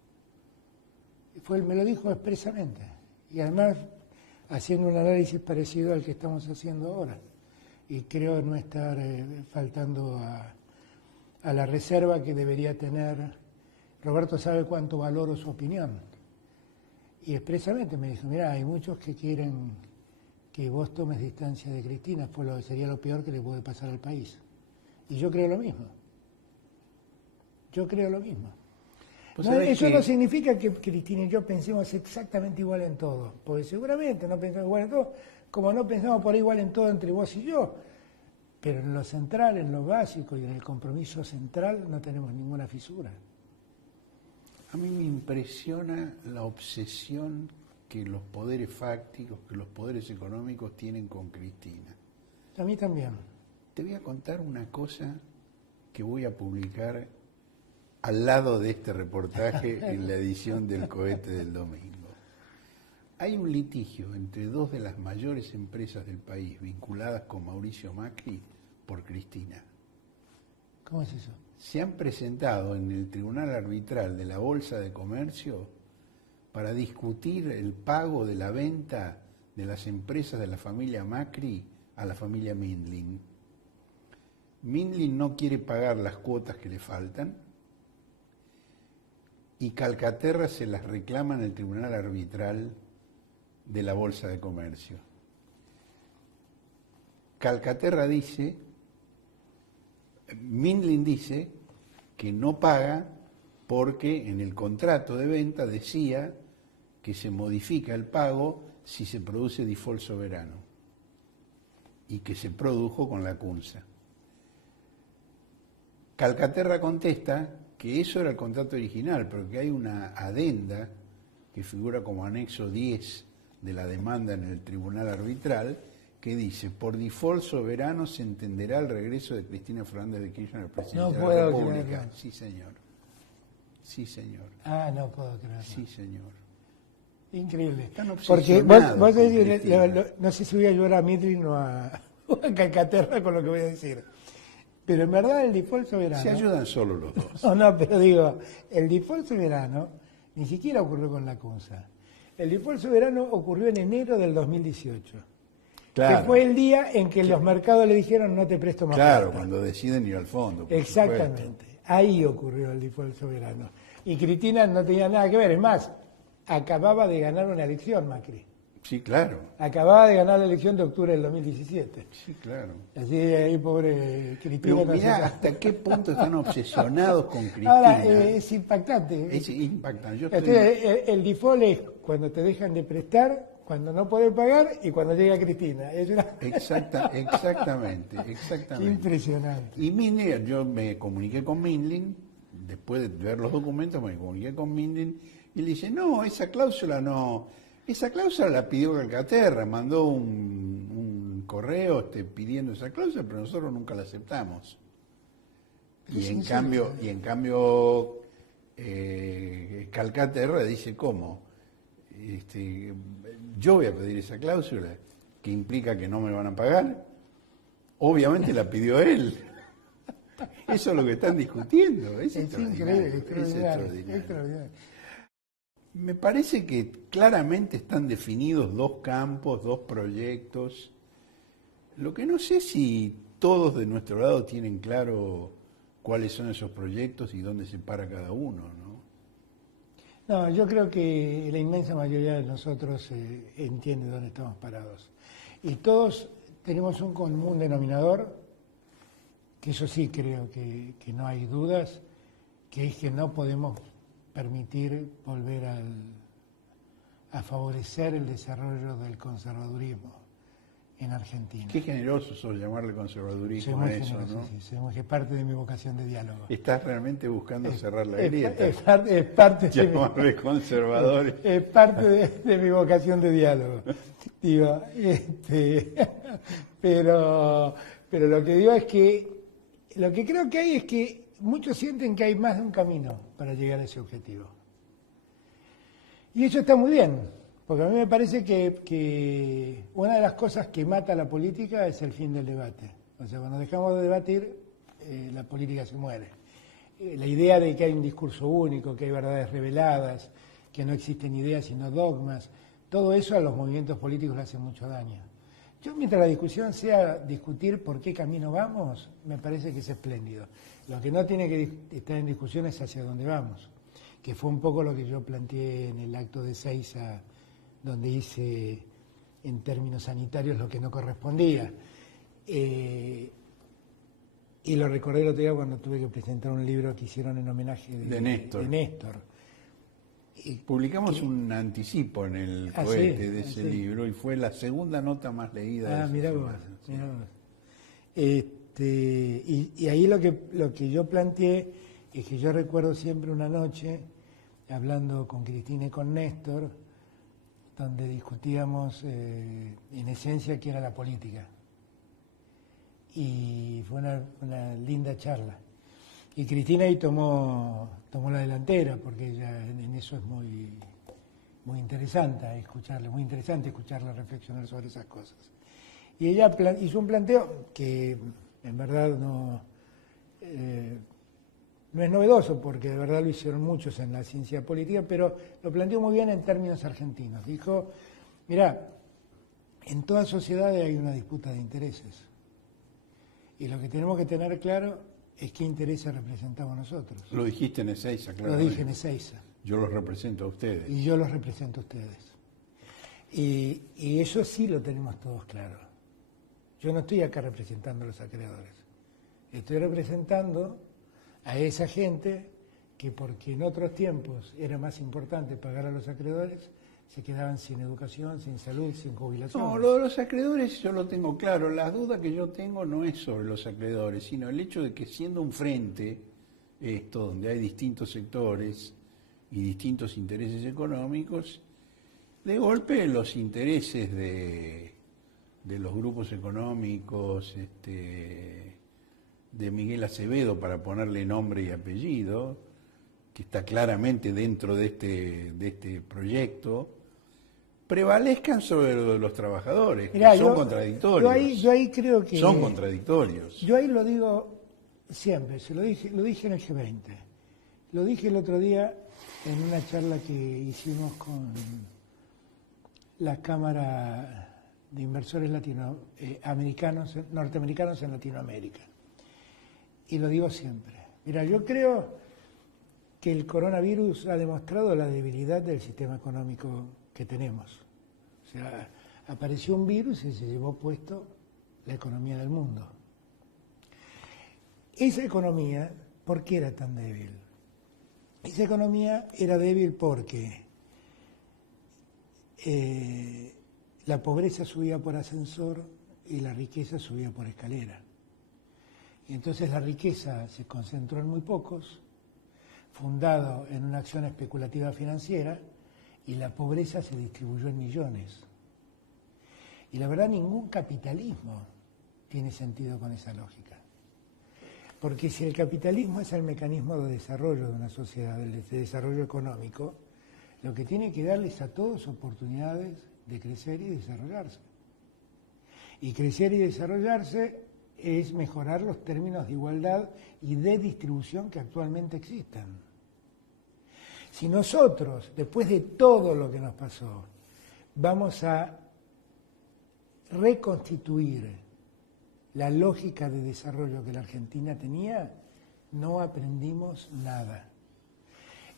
Me lo dijo expresamente. Y además haciendo un análisis parecido al que estamos haciendo ahora. Y creo no estar faltando a la reserva que debería tener. Roberto sabe cuánto valoro su opinión. Y expresamente me dijo, mira, hay muchos que quieren que vos tomes distancia de Cristina, pues sería lo peor que le puede pasar al país. Y yo creo lo mismo. Yo creo lo mismo. No, eso no significa que Cristina y yo pensemos exactamente igual en todo, porque seguramente no pensamos igual en todo, como no pensamos por igual en todo entre vos y yo, pero en lo central, en lo básico y en el compromiso central no tenemos ninguna fisura. A mí me impresiona la obsesión que los poderes fácticos, que los poderes económicos tienen con Cristina. A mí también. Te voy a contar una cosa que voy a publicar al lado de este reportaje en la edición del Cohete del domingo. Hay un litigio entre 2 de las mayores empresas del país vinculadas con Mauricio Macri por Cristina. ¿Cómo es eso? Se han presentado en el Tribunal Arbitral de la Bolsa de Comercio para discutir el pago de la venta de las empresas de la familia Macri a la familia Mindlin. Mindlin no quiere pagar las cuotas que le faltan y Calcaterra se las reclama en el Tribunal Arbitral de la Bolsa de Comercio. Calcaterra dice, Mindlin dice que no paga porque en el contrato de venta decía que se modifica el pago si se produce default soberano y que se produjo con la CUNSA. Calcaterra contesta que eso era el contrato original, pero que hay una adenda que figura como anexo 10 de la demanda en el tribunal arbitral que dice, por default soberano se entenderá el regreso de Cristina Fernández de Kirchner al presidente de la República. Creerlo. Sí, señor. Sí, señor. Ah, no puedo creerlo. Sí, señor. Increíble. Están Porque obsesionados vos con decís, Cristina. no sé si voy a ayudar a Midlin o a Calcaterra con lo que voy a decir. Pero en verdad el default soberano... Se ayudan solo los dos. No, pero digo, el default soberano ni siquiera ocurrió con la CUNSA. El default soberano ocurrió en enero del 2018. Claro. Que fue el día en que los mercados le dijeron no te presto más Claro, plata. cuando deciden ir al fondo. por Exactamente. supuesto. Ahí ocurrió el default soberano. Y Cristina no tenía nada que ver. Es más, acababa de ganar una elección, Macri. Sí, claro. Acababa de ganar la elección de octubre del 2017. Sí, claro. Así ahí, pobre Cristina. Pero no mirá sé- hasta qué punto están obsesionados con Cristina. Ahora, es impactante. Es impactante. Yo El default es cuando te dejan de prestar cuando no puede pagar y cuando llega Cristina. Exactamente. Qué impresionante. Y Mindlin, yo me comuniqué con Mindlin, después de ver los documentos me comuniqué con Mindlin, y le dice, no, esa cláusula la pidió Calcaterra, mandó un correo pidiendo esa cláusula, pero nosotros nunca la aceptamos. Y en cambio, Calcaterra dice, ¿cómo? Yo voy a pedir esa cláusula que implica que no me van a pagar. Obviamente la pidió él. Eso es lo que están discutiendo. Es increíble, es extraordinario. Me parece que claramente están definidos dos campos, dos proyectos. Lo que no sé si todos de nuestro lado tienen claro cuáles son esos proyectos y dónde se para cada uno, ¿no? No, yo creo que la inmensa mayoría de nosotros entiende dónde estamos parados. Y todos tenemos un común denominador, que eso sí creo que no hay dudas, que es que no podemos permitir volver a favorecer el desarrollo del conservadurismo en Argentina. Qué generoso sos llamarle conservadurismo a eso, ¿no? Sí, es parte de mi vocación de diálogo. Estás realmente buscando cerrar la grieta. Es parte llamarle conservadores. Es parte de mi vocación de diálogo. Digo, pero lo que digo es que lo que creo que hay es que muchos sienten que hay más de un camino para llegar a ese objetivo. Y eso está muy bien. Porque a mí me parece que una de las cosas que mata a la política es el fin del debate. O sea, cuando dejamos de debatir, la política se muere. La idea de que hay un discurso único, que hay verdades reveladas, que no existen ideas sino dogmas, todo eso a los movimientos políticos le hace mucho daño. Yo, mientras la discusión sea discutir por qué camino vamos, me parece que es espléndido. Lo que no tiene que estar en discusión es hacia dónde vamos, que fue un poco lo que yo planteé en el acto de Ezeiza, donde hice en términos sanitarios lo que no correspondía. Y lo recordé el otro día cuando tuve que presentar un libro que hicieron en homenaje de Néstor. Publicamos un anticipo en el cohete de ese libro y fue la segunda nota más leída. Mirá vos. Y ahí lo que yo planteé es que yo recuerdo siempre una noche hablando con Cristina y con Néstor, donde discutíamos en esencia qué era la política. Y fue una linda charla. Y Cristina ahí tomó la delantera, porque ella en eso es muy interesante escucharla reflexionar sobre esas cosas. Y ella hizo un planteo que en verdad no es novedoso, porque de verdad lo hicieron muchos en la ciencia política, pero lo planteó muy bien en términos argentinos. Dijo, mirá, en toda sociedad hay una disputa de intereses. Y lo que tenemos que tener claro es qué intereses representamos nosotros. Lo dijiste en Ezeiza, claro. Lo dije en Ezeiza. Yo los represento a ustedes. Y yo los represento a ustedes. Y eso sí lo tenemos todos claro. Yo no estoy acá representando a los acreedores. Estoy representando a esa gente que, porque en otros tiempos era más importante pagar a los acreedores, se quedaban sin educación, sin salud, sin jubilación. No, lo de los acreedores yo lo tengo claro. La duda que yo tengo no es sobre los acreedores, sino el hecho de que siendo un frente, donde hay distintos sectores y distintos intereses económicos, de golpe los intereses de los grupos económicos, de Miguel Acevedo, para ponerle nombre y apellido, que está claramente dentro de este proyecto, prevalezcan sobre lo de los trabajadores, que son contradictorios. Yo ahí creo que... Son contradictorios. Yo ahí lo digo siempre, lo dije en el G20. Lo dije el otro día en una charla que hicimos con la Cámara de Inversores norteamericanos en Latinoamérica. Y lo digo siempre. Mira, yo creo que el coronavirus ha demostrado la debilidad del sistema económico que tenemos. O sea, apareció un virus y se llevó puesto la economía del mundo. Esa economía, ¿por qué era tan débil? Esa economía era débil porque la pobreza subía por ascensor y la riqueza subía por escalera. Y entonces la riqueza se concentró en muy pocos, fundado en una acción especulativa financiera, y la pobreza se distribuyó en millones. Y la verdad, ningún capitalismo tiene sentido con esa lógica. Porque si el capitalismo es el mecanismo de desarrollo de una sociedad, de desarrollo económico, lo que tiene que darles a todos oportunidades de crecer y desarrollarse. Y crecer y desarrollarse es mejorar los términos de igualdad y de distribución que actualmente existen. Si nosotros, después de todo lo que nos pasó, vamos a reconstituir la lógica de desarrollo que la Argentina tenía, no aprendimos nada.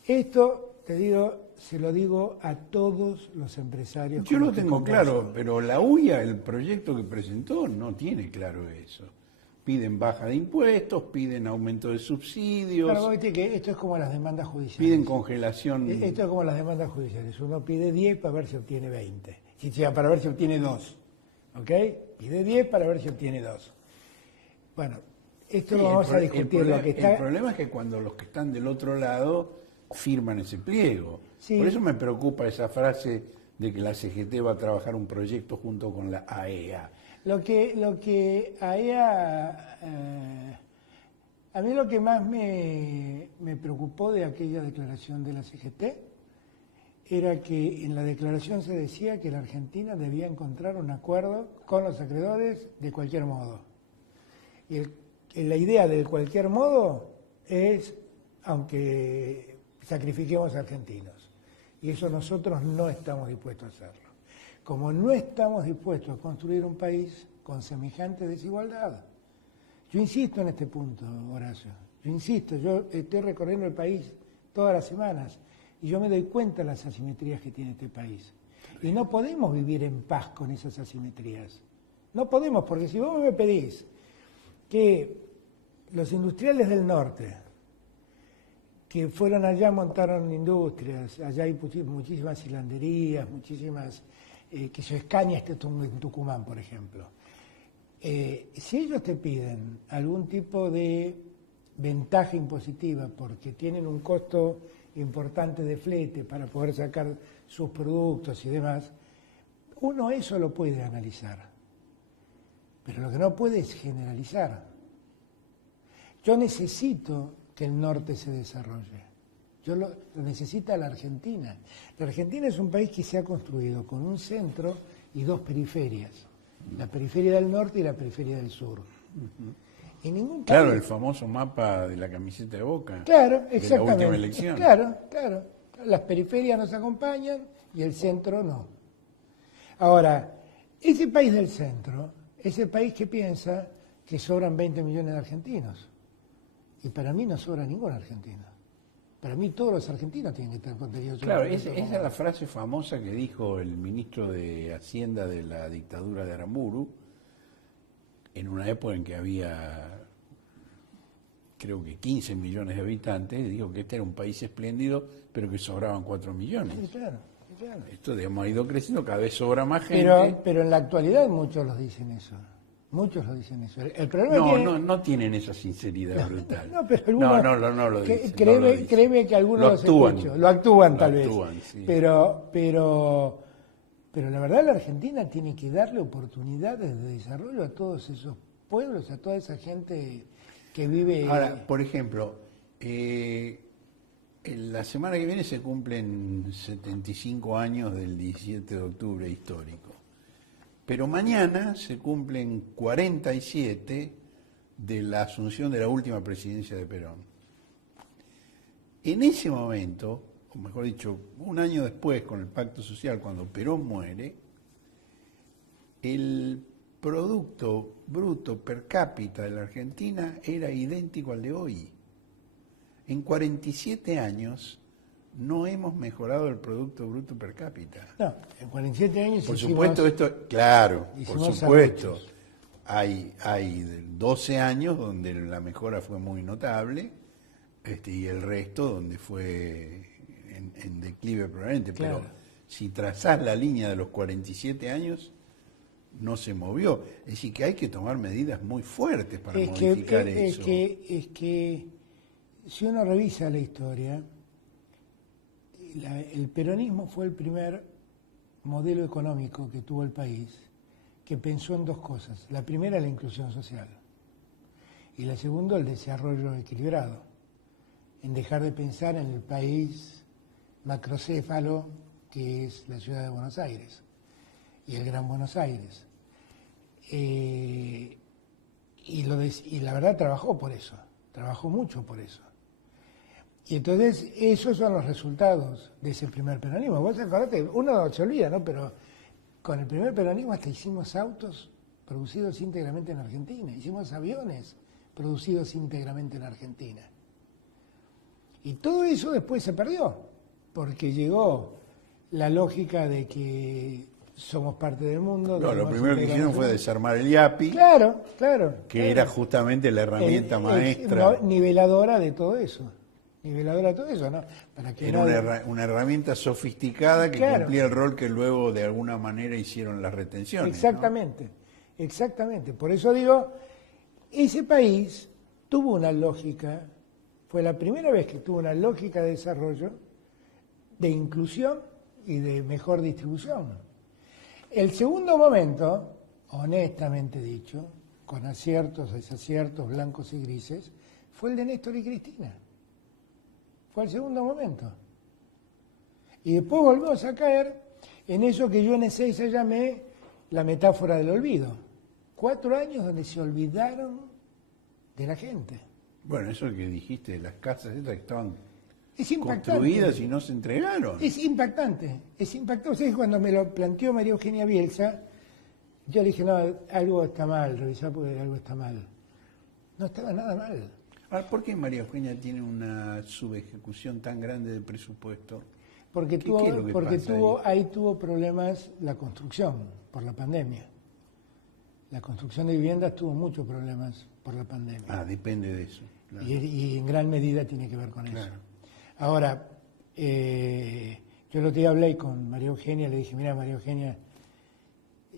Esto, te digo, se lo digo a todos los empresarios. Yo lo tengo claro, pero la UIA, el proyecto que presentó, no tiene claro eso. Piden baja de impuestos, piden aumento de subsidios. Claro, viste que esto es como las demandas judiciales. Piden congelación. Esto es como las demandas judiciales. Uno pide 10 para ver si obtiene 20. Para ver si obtiene 2. ¿Ok? Pide 10 para ver si obtiene 2. Bueno, esto lo vamos a discutir. El problema es que cuando los que están del otro lado firman ese pliego. Sí. Por eso me preocupa esa frase de que la CGT va a trabajar un proyecto junto con la AEA. Lo que AEA... a mí lo que más me preocupó de aquella declaración de la CGT era que en la declaración se decía que la Argentina debía encontrar un acuerdo con los acreedores de cualquier modo. Y la idea de cualquier modo es, aunque sacrifiquemos a argentinos. Y eso nosotros no estamos dispuestos a hacerlo. Como no estamos dispuestos a construir un país con semejante desigualdad. Yo insisto en este punto, Horacio. Yo insisto, yo estoy recorriendo el país todas las semanas y yo me doy cuenta de las asimetrías que tiene este país. Y no podemos vivir en paz con esas asimetrías. No podemos, porque si vos me pedís que los industriales del norte, que fueron allá, montaron industrias, allá hay muchísimas hilanderías, muchísimas, que se Escaña esté en Tucumán, por ejemplo. Si ellos te piden algún tipo de ventaja impositiva porque tienen un costo importante de flete para poder sacar sus productos y demás, uno eso lo puede analizar. Pero lo que no puede es generalizar. Yo necesito que el norte se desarrolle. Lo necesita la Argentina. La Argentina es un país que se ha construido con un centro y dos periferias. La periferia del norte y la periferia del sur. Y ningún país... Claro, el famoso mapa de la camiseta de Boca. Claro, exactamente. De la última elección. Claro. Las periferias nos acompañan y el centro no. Ahora, ese país del centro es el país que piensa que sobran 20 millones de argentinos. Y para mí no sobra ningún argentino. Para mí todos los argentinos tienen que estar contenidos. Claro, esa es la frase famosa que dijo el ministro de Hacienda de la dictadura de Aramburu, en una época en que había, creo que 15 millones de habitantes, dijo que este era un país espléndido, pero que sobraban 4 millones. Sí, claro. Esto, digamos, ha ido creciendo, cada vez sobra más gente. Pero en la actualidad muchos los dicen eso. Muchos lo dicen eso. El problema no tienen esa sinceridad brutal. Pero algunos, no lo dicen. Créeme que algunos lo actúan tal vez. Sí. Pero la verdad la Argentina tiene que darle oportunidades de desarrollo a todos esos pueblos, a toda esa gente que vive... Ahora, por ejemplo, en la semana que viene se cumplen 75 años del 17 de octubre histórico. Pero mañana se cumplen 47 de la asunción de la última presidencia de Perón. En ese momento, o mejor dicho, un año después, con el Pacto Social, cuando Perón muere, el Producto Bruto per cápita de la Argentina era idéntico al de hoy. En 47 años no hemos mejorado el Producto Bruto per cápita. No, en 47 años por supuesto, esto, claro, por supuesto. Hay 12 años donde la mejora fue muy notable, y el resto donde fue en declive probablemente. Claro. Pero si trazás la línea de los 47 años, no se movió. Es decir, que hay que tomar medidas muy fuertes para modificar eso. Es que si uno revisa la historia, el peronismo fue el primer modelo económico que tuvo el país que pensó en dos cosas. La primera, la inclusión social. Y la segunda, el desarrollo equilibrado. En dejar de pensar en el país macrocéfalo que es la ciudad de Buenos Aires y el Gran Buenos Aires. Y la verdad trabajó por eso, trabajó mucho por eso. Y entonces esos son los resultados de ese primer peronismo. Vos acordate, uno se olvida, ¿no? Pero con el primer peronismo hasta hicimos autos producidos íntegramente en Argentina, hicimos aviones producidos íntegramente en Argentina. Y todo eso después se perdió, porque llegó la lógica de que somos parte del mundo. No, lo primero que hicieron fue desarmar el IAPI, claro, que era justamente la herramienta maestra. Niveladora de todo eso. Niveladora de todo eso, ¿no? Para que era una herramienta sofisticada que cumplía el rol que luego de alguna manera hicieron las retenciones. Exactamente, ¿no? Exactamente. Por eso digo, ese país tuvo una lógica, fue la primera vez que tuvo una lógica de desarrollo, de inclusión y de mejor distribución. El segundo momento, honestamente dicho, con aciertos, desaciertos, blancos y grises, fue el de Néstor y Cristina. Fue el segundo momento. Y después volvimos a caer en eso que yo en Ezeiza llamé la metáfora del olvido. 4 años donde se olvidaron de la gente. Bueno, eso que dijiste, las casas estas que estaban impactante. Construidas y no se entregaron. Es impactante, es impactante. Ustedes cuando me lo planteó María Eugenia Bielsa, yo le dije, no, algo está mal, revisá porque algo está mal. No estaba nada mal. Ahora, ¿por qué María Eugenia tiene una subejecución tan grande del presupuesto? Porque ahí tuvo problemas la construcción por la pandemia. La construcción de viviendas tuvo muchos problemas por la pandemia. Ah, depende de eso. Claro. Y en gran medida tiene que ver con eso. Ahora, yo el otro día hablé con María Eugenia, le dije, mira María Eugenia,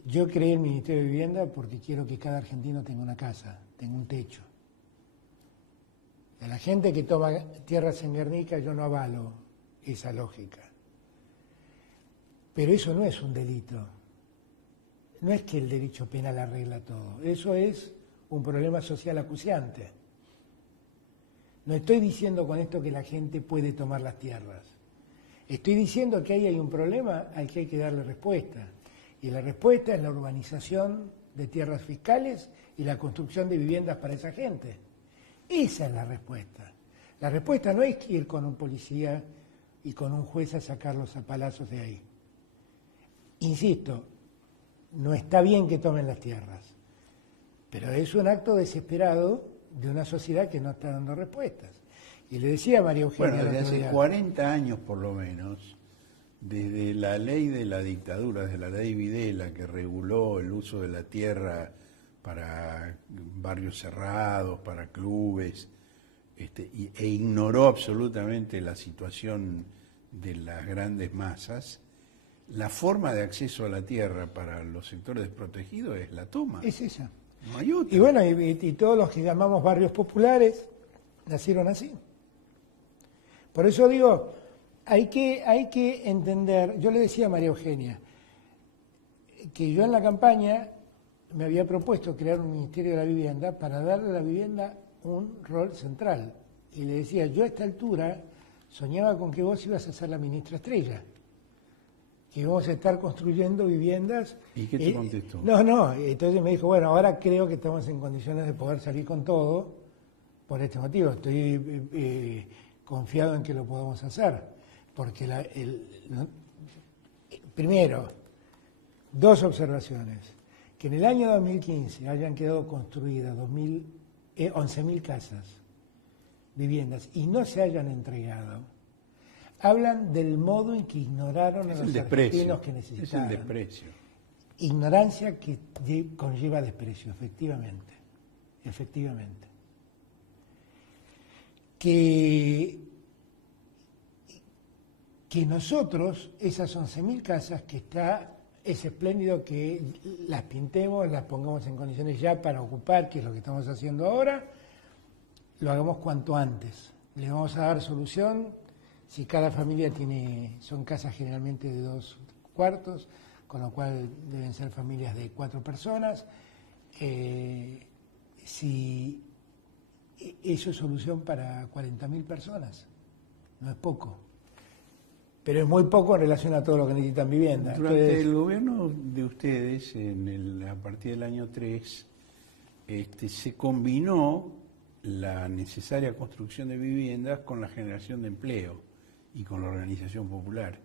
yo creé el Ministerio de Vivienda porque quiero que cada argentino tenga una casa, tenga un techo. A la gente que toma tierras en Guernica yo no avalo esa lógica. Pero eso no es un delito. No es que el derecho penal arregla todo. Eso es un problema social acuciante. No estoy diciendo con esto que la gente puede tomar las tierras. Estoy diciendo que ahí hay un problema al que hay que darle respuesta. Y la respuesta es la urbanización de tierras fiscales y la construcción de viviendas para esa gente. Esa es la respuesta. La respuesta no es ir con un policía y con un juez a sacarlos a palazos de ahí. Insisto, no está bien que tomen las tierras, pero es un acto desesperado de una sociedad que no está dando respuestas. Y le decía a María Eugenia... Bueno, desde hace 40 años por lo menos, desde la ley de la dictadura, desde la ley Videla, que reguló el uso de la tierra para barrios cerrados, para clubes, e ignoró absolutamente la situación de las grandes masas, la forma de acceso a la tierra para los sectores desprotegidos es la toma. Es esa. No hay otra. Y bueno, y todos los que llamamos barrios populares nacieron así. Por eso digo, hay que entender, yo le decía a María Eugenia, que yo en la campaña me había propuesto crear un Ministerio de la Vivienda para darle a la vivienda un rol central. Y le decía, yo a esta altura soñaba con que vos ibas a ser la ministra estrella, que íbamos a estar construyendo viviendas. ¿Y qué te contestó? No, entonces me dijo, bueno, ahora creo que estamos en condiciones de poder salir con todo por este motivo. Estoy confiado en que lo podamos hacer, porque primero, 2 observaciones. Que en el año 2015 hayan quedado construidas 11.000 casas, viviendas, y no se hayan entregado, hablan del modo en que ignoraron a los argentinos que necesitaban. Es el desprecio. Ignorancia que conlleva desprecio, efectivamente. Que que nosotros, esas 11.000 casas que es espléndido que las pintemos, las pongamos en condiciones ya para ocupar, que es lo que estamos haciendo ahora, lo hagamos cuanto antes. Le vamos a dar solución. Si cada familia son casas generalmente de 2 cuartos, con lo cual deben ser familias de 4 personas. Si eso es solución para 40.000 personas, no es poco. Pero es muy poco en relación a todo lo que necesitan vivienda. Durante Entonces, el gobierno de ustedes, a partir del año 3, se combinó la necesaria construcción de viviendas con la generación de empleo y con la organización popular.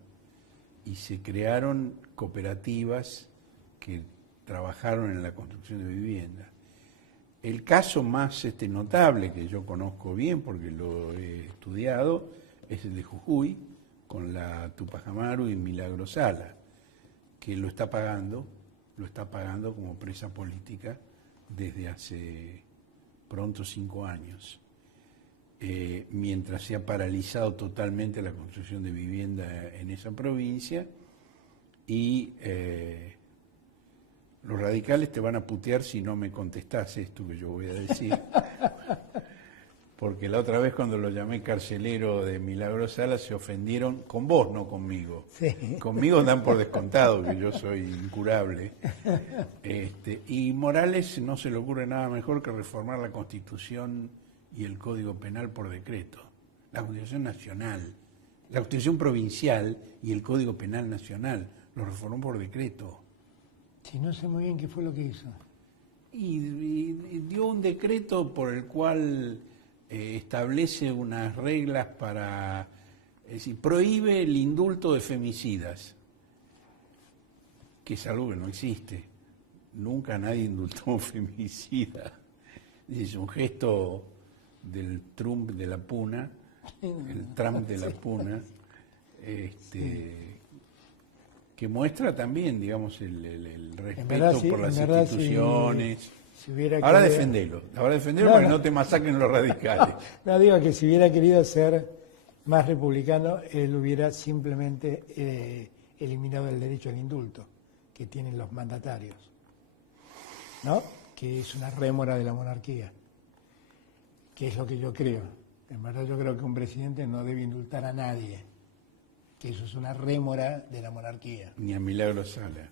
Y se crearon cooperativas que trabajaron en la construcción de viviendas. El caso más notable, que yo conozco bien porque lo he estudiado, es el de Jujuy, con la Tupac Amaru y Milagro Sala, que lo está pagando como presa política desde hace pronto 5 años, mientras se ha paralizado totalmente la construcción de vivienda en esa provincia y los radicales te van a putear si no me contestás esto que yo voy a decir. Porque la otra vez cuando lo llamé carcelero de Milagro Sala se ofendieron con vos, no conmigo. Sí. Conmigo dan por descontado que yo soy incurable. Y Morales no se le ocurre nada mejor que reformar la Constitución y el Código Penal por decreto. La Constitución Nacional, la Constitución Provincial y el Código Penal Nacional lo reformó por decreto. sí, no sé muy bien qué fue lo que hizo. Y dio un decreto por el cual establece unas reglas para, es decir, prohíbe el indulto de femicidas, que es algo que no existe. Nunca nadie indultó a un femicida. Es un gesto del Trump de la Puna, el Trump de la Puna, que muestra también, digamos, el respeto por las instituciones. Ahora defendelo para que no te masacren los radicales. No, digo que si hubiera querido ser más republicano, él hubiera simplemente eliminado el derecho al indulto que tienen los mandatarios, ¿no? Que es una rémora de la monarquía, que es lo que yo creo. En verdad yo creo que un presidente no debe indultar a nadie, que eso es una rémora de la monarquía. Ni a Milagro Sala.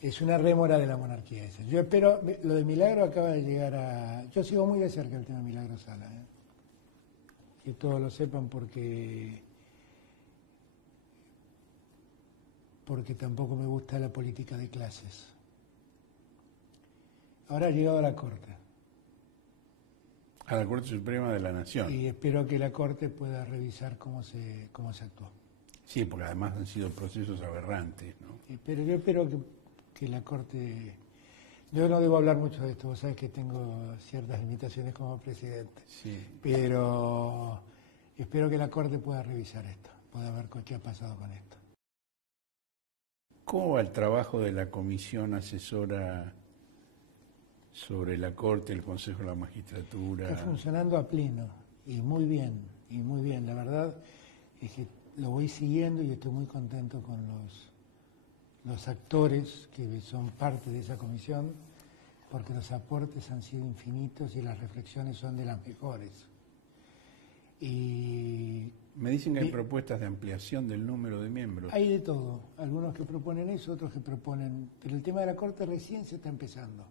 Es una rémora de la monarquía esa. Yo espero, lo de Milagro acaba de llegar a... Yo sigo muy de cerca el tema de Milagro Sala, que todos lo sepan porque tampoco me gusta la política de clases. Ahora ha llegado a la Corte. A la Corte Suprema de la Nación. Y espero que la Corte pueda revisar cómo se actuó. Sí, porque además han sido procesos aberrantes, ¿no? Pero yo espero que la Corte... Yo no debo hablar mucho de esto, vos sabés que tengo ciertas limitaciones como presidente. Sí. Pero espero que la Corte pueda revisar esto, pueda ver qué ha pasado con esto. ¿Cómo va el trabajo de la comisión asesora sobre la Corte, el Consejo de la Magistratura? Está funcionando a pleno y muy bien, y muy bien. La verdad es que lo voy siguiendo y estoy muy contento con los actores que son parte de esa comisión, porque los aportes han sido infinitos y las reflexiones son de las mejores. Y me dicen que hay propuestas de ampliación del número de miembros. Hay de todo, algunos que proponen eso, otros que proponen, pero el tema de la Corte recién se está empezando.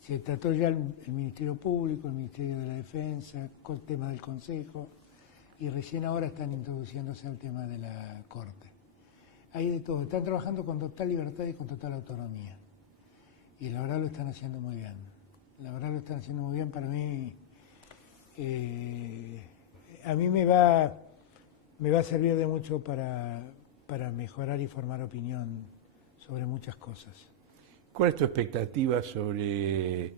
Se trató ya el Ministerio Público, el Ministerio de la Defensa, el tema del Consejo, y recién ahora están introduciéndose al tema de la Corte. Hay de todo, están trabajando con total libertad y con total autonomía. Y la verdad lo están haciendo muy bien. La verdad lo están haciendo muy bien. Para mí, a mí me va a servir de mucho para mejorar y formar opinión sobre muchas cosas. ¿Cuál es tu expectativa sobre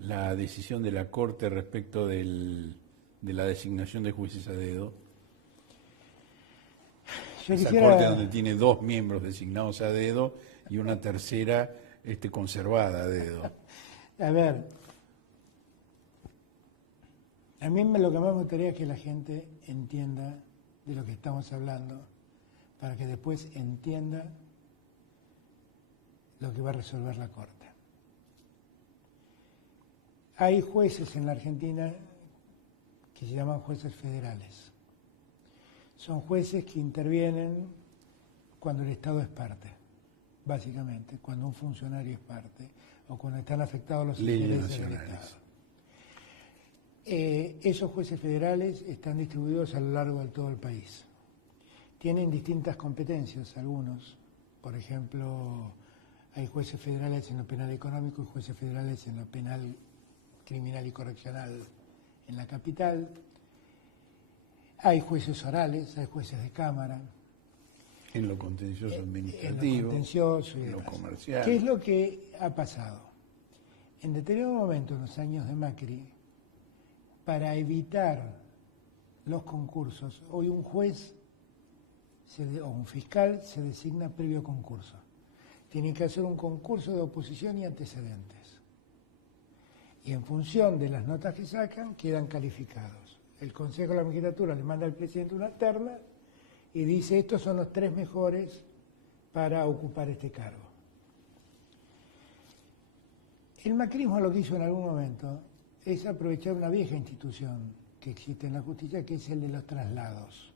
la decisión de la Corte respecto de la designación de jueces a dedo? Esa Corte donde tiene 2 miembros designados a dedo y una tercera conservada a dedo. A ver, a mí lo que más me gustaría es que la gente entienda de lo que estamos hablando para que después entienda lo que va a resolver la Corte. Hay jueces en la Argentina que se llaman jueces federales. Son jueces que intervienen cuando el Estado es parte, básicamente, cuando un funcionario es parte o cuando están afectados los intereses del Estado. Esos jueces federales están distribuidos a lo largo de todo el país. Tienen distintas competencias algunos. Por ejemplo, hay jueces federales en lo penal económico y jueces federales en lo penal criminal y correccional en la capital. Hay jueces orales, hay jueces de cámara. En lo contencioso administrativo, en lo contencioso y en lo demás. comercial. ¿Qué es lo que ha pasado? En determinado momento, en los años de Macri, para evitar los concursos, hoy un juez o un fiscal se designa previo concurso. Tiene que hacer un concurso de oposición y antecedentes. Y en función de las notas que sacan, quedan calificados. El Consejo de la Magistratura le manda al presidente una terna y dice, estos son los 3 mejores para ocupar este cargo. El macrismo lo que hizo en algún momento es aprovechar una vieja institución que existe en la justicia, que es el de los traslados.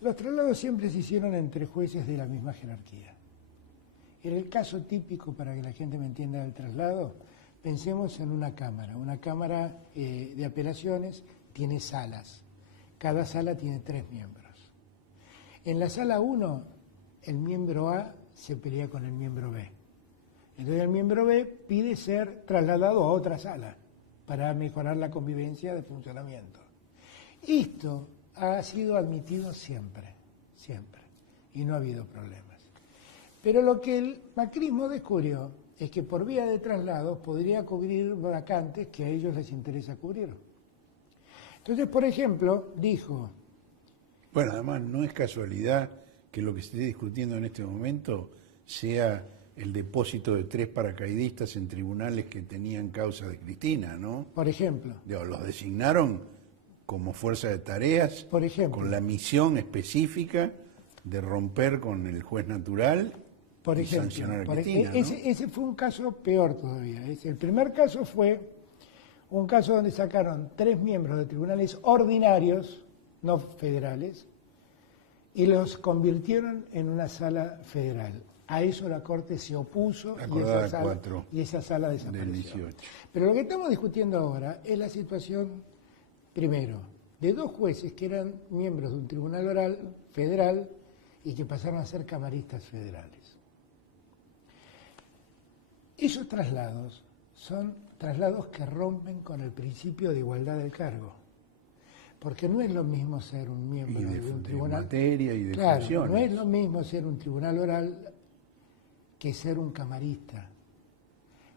Los traslados siempre se hicieron entre jueces de la misma jerarquía. En el caso típico, para que la gente me entienda del traslado, pensemos en una cámara. Una cámara de apelaciones tiene salas. Cada sala tiene 3 miembros. En la sala 1, el miembro A se pelea con el miembro B. Entonces el miembro B pide ser trasladado a otra sala para mejorar la convivencia de funcionamiento. Esto ha sido admitido siempre, y no ha habido problemas. Pero lo que el macrismo descubrió es que por vía de traslados podría cubrir vacantes que a ellos les interesa cubrir. Entonces, por ejemplo, dijo... Bueno, además no es casualidad que lo que se esté discutiendo en este momento sea el depósito de 3 paracaidistas en tribunales que tenían causa de Cristina, ¿no? Por ejemplo. Los designaron como fuerza de tareas, por ejemplo, con la misión específica de romper con el juez natural por y ejemplo, sancionar a Cristina, ¿no? Ese fue un caso peor todavía. El primer caso fue un caso donde sacaron 3 miembros de tribunales ordinarios, no federales, y los convirtieron en una sala federal. A eso la Corte se opuso y esa sala desapareció. Pero lo que estamos discutiendo ahora es la situación, primero, de 2 jueces que eran miembros de un tribunal oral federal y que pasaron a ser camaristas federales. Esos traslados son traslados que rompen con el principio de igualdad del cargo. Porque no es lo mismo ser un miembro de un tribunal... materia y de claro, funciones. no es lo mismo ser un tribunal oral que ser un camarista.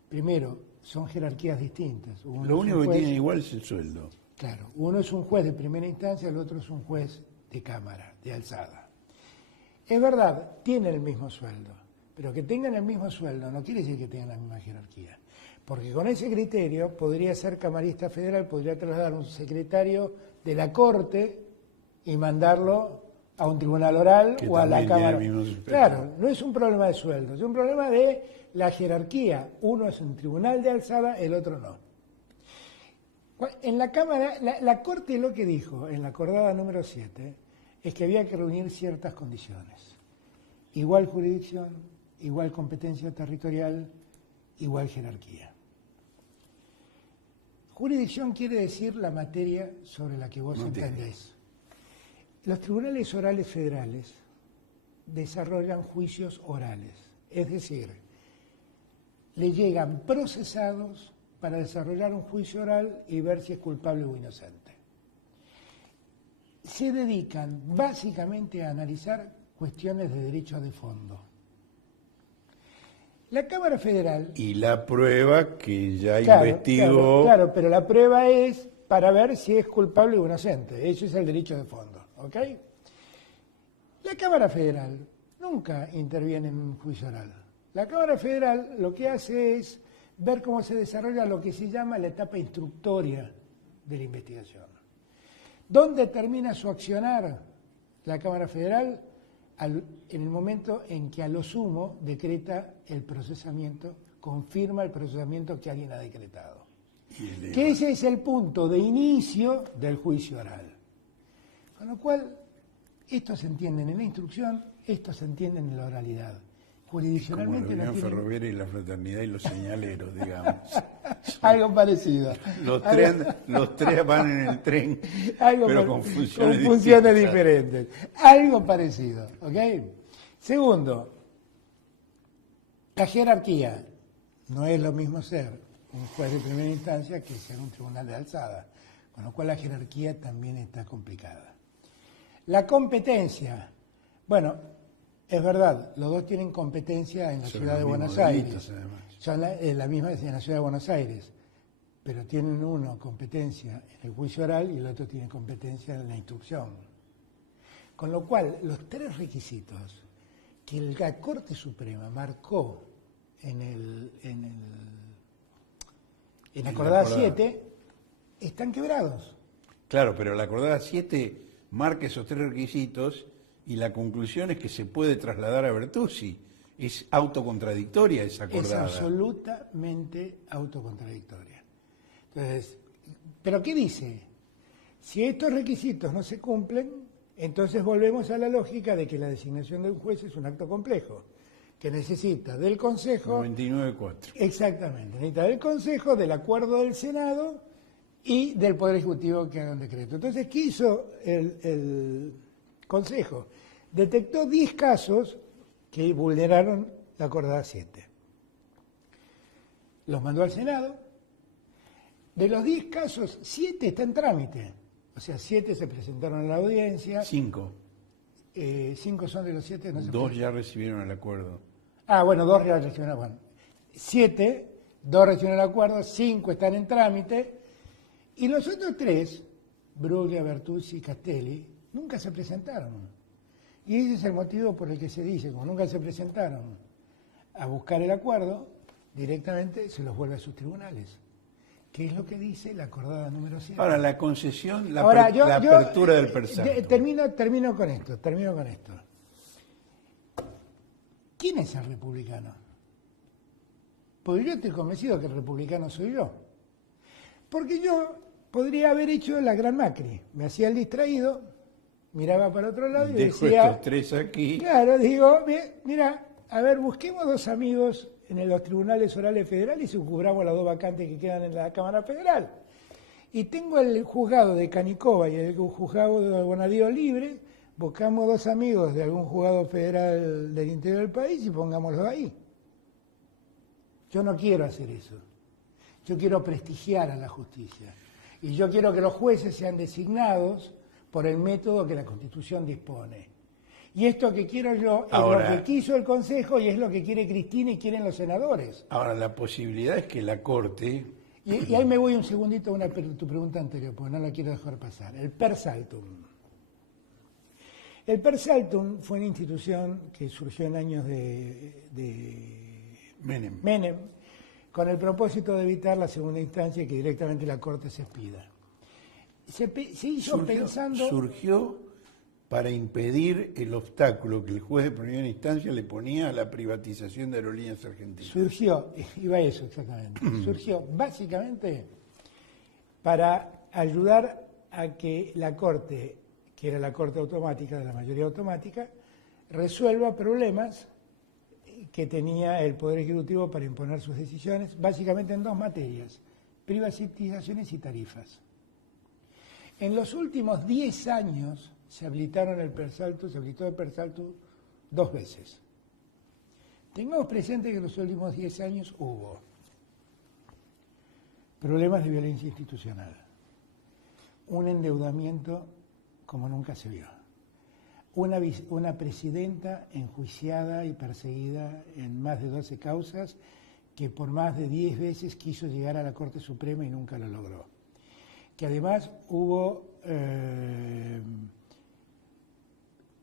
Primero, son jerarquías distintas. Lo único que tienen igual es el sueldo. Claro, uno es un juez de primera instancia, el otro es un juez de cámara, de alzada. Es verdad, tienen el mismo sueldo, pero que tengan el mismo sueldo no quiere decir que tengan la misma jerarquía. Porque con ese criterio podría ser camarista federal, podría trasladar un secretario de la Corte y mandarlo a un tribunal oral o a la Cámara. Claro, no es un problema de sueldo, es un problema de la jerarquía. Uno es un tribunal de alzada, el otro no. En la Cámara, la Corte lo que dijo en la acordada número 7 es que había que reunir ciertas condiciones. Igual jurisdicción, igual competencia territorial, igual jerarquía. Jurisdicción quiere decir la materia sobre la que vos entendés. Los tribunales orales federales desarrollan juicios orales, es decir, le llegan procesados para desarrollar un juicio oral y ver si es culpable o inocente. Se dedican básicamente a analizar cuestiones de derechos de fondo. La Cámara Federal... Y la prueba que ya investigó... Claro, pero la prueba es para ver si es culpable o inocente. Eso es el derecho de fondo, ¿ok? La Cámara Federal nunca interviene en un juicio oral. La Cámara Federal lo que hace es ver cómo se desarrolla lo que se llama la etapa instructoria de la investigación. ¿Dónde termina su accionar la Cámara Federal? en el momento en que a lo sumo decreta el procesamiento, confirma el procesamiento que alguien ha decretado. Que ese es el punto de inicio del juicio oral. Con lo cual, esto se entiende en la instrucción, esto se entiende en la oralidad. Jurisdiccionalmente como la no Unión tiene... Ferroviaria y la Fraternidad y los señaleros, digamos. Algo parecido. Los tres van en el tren, pero con funciones diferentes. Algo parecido, ¿ok? Segundo, la jerarquía. No es lo mismo ser un juez de primera instancia que ser un tribunal de alzada, con lo cual la jerarquía también está complicada. La competencia. Bueno, es verdad, los dos tienen competencia en la ciudad de Buenos Aires. Son la misma en la ciudad de Buenos Aires, pero tienen uno competencia en el juicio oral y el otro tiene competencia en la instrucción. Con lo cual, los tres requisitos que la Corte Suprema marcó en la acordada 7 están quebrados. Claro, pero la acordada 7 marca esos tres requisitos y la conclusión es que se puede trasladar a Bertuzzi. Es autocontradictoria esa acordada. Es absolutamente autocontradictoria. Entonces, ¿pero qué dice? Si estos requisitos no se cumplen, entonces volvemos a la lógica de que la designación de un juez es un acto complejo, que necesita del Consejo... 99.4. Exactamente, necesita del Consejo, del acuerdo del Senado y del Poder Ejecutivo que haga un decreto. Entonces, ¿qué hizo el Consejo? Detectó 10 casos que vulneraron la acordada 7. Los mandó al Senado. De los 10 casos, 7 están en trámite. O sea, 7 se presentaron a la audiencia. 5. 5 son de los 7. No 2 ya recibieron el acuerdo. Ah, bueno, 2 ya recibieron el acuerdo. 7, 2 recibieron el acuerdo, 5 están en trámite. Y los otros 3, Bruglia, Bertuzzi y Castelli, nunca se presentaron. Y ese es el motivo por el que se dice, como nunca se presentaron a buscar el acuerdo, directamente se los vuelve a sus tribunales. ¿Qué es lo que dice la acordada número 7? Ahora, la concesión, la apertura del Persalto. Termino con esto. ¿Quién es el republicano? Porque yo estoy convencido que el republicano soy yo. Porque yo podría haber hecho la gran Macri. Me hacía el distraído, miraba para otro lado y dejo decía... estos 3 aquí. Claro, digo, mira, a ver, busquemos 2 amigos en los tribunales orales federales y cubramos las 2 vacantes que quedan en la Cámara Federal. Y tengo el juzgado de Canicova y el juzgado de Bonadío libre, buscamos 2 amigos de algún juzgado federal del interior del país y pongámoslos ahí. Yo no quiero hacer eso. Yo quiero prestigiar a la justicia. Y yo quiero que los jueces sean designados por el método que la Constitución dispone. Y esto que quiero yo es lo que quiso el Consejo y es lo que quiere Cristina y quieren los senadores. Ahora, la posibilidad es que la Corte... Y ahí me voy un segundito a tu pregunta anterior, porque no la quiero dejar pasar. El Persaltum. El Persaltum fue una institución que surgió en años de Menem, con el propósito de evitar la segunda instancia y que directamente la Corte se expida. Se hizo pensando... Surgió para impedir el obstáculo que el juez de primera instancia le ponía a la privatización de Aerolíneas Argentinas. Surgió, iba a eso exactamente, surgió básicamente para ayudar a que la Corte, que era la Corte automática, de la mayoría automática, resuelva problemas que tenía el Poder Ejecutivo para imponer sus decisiones, básicamente en 2 materias, privatizaciones y tarifas. En los últimos 10 años se habilitó el Persaltum 2 veces. Tengamos presente que en los últimos 10 años hubo problemas de violencia institucional, un endeudamiento como nunca se vio, una presidenta enjuiciada y perseguida en más de 12 causas que por más de 10 veces quiso llegar a la Corte Suprema y nunca lo logró. Que además hubo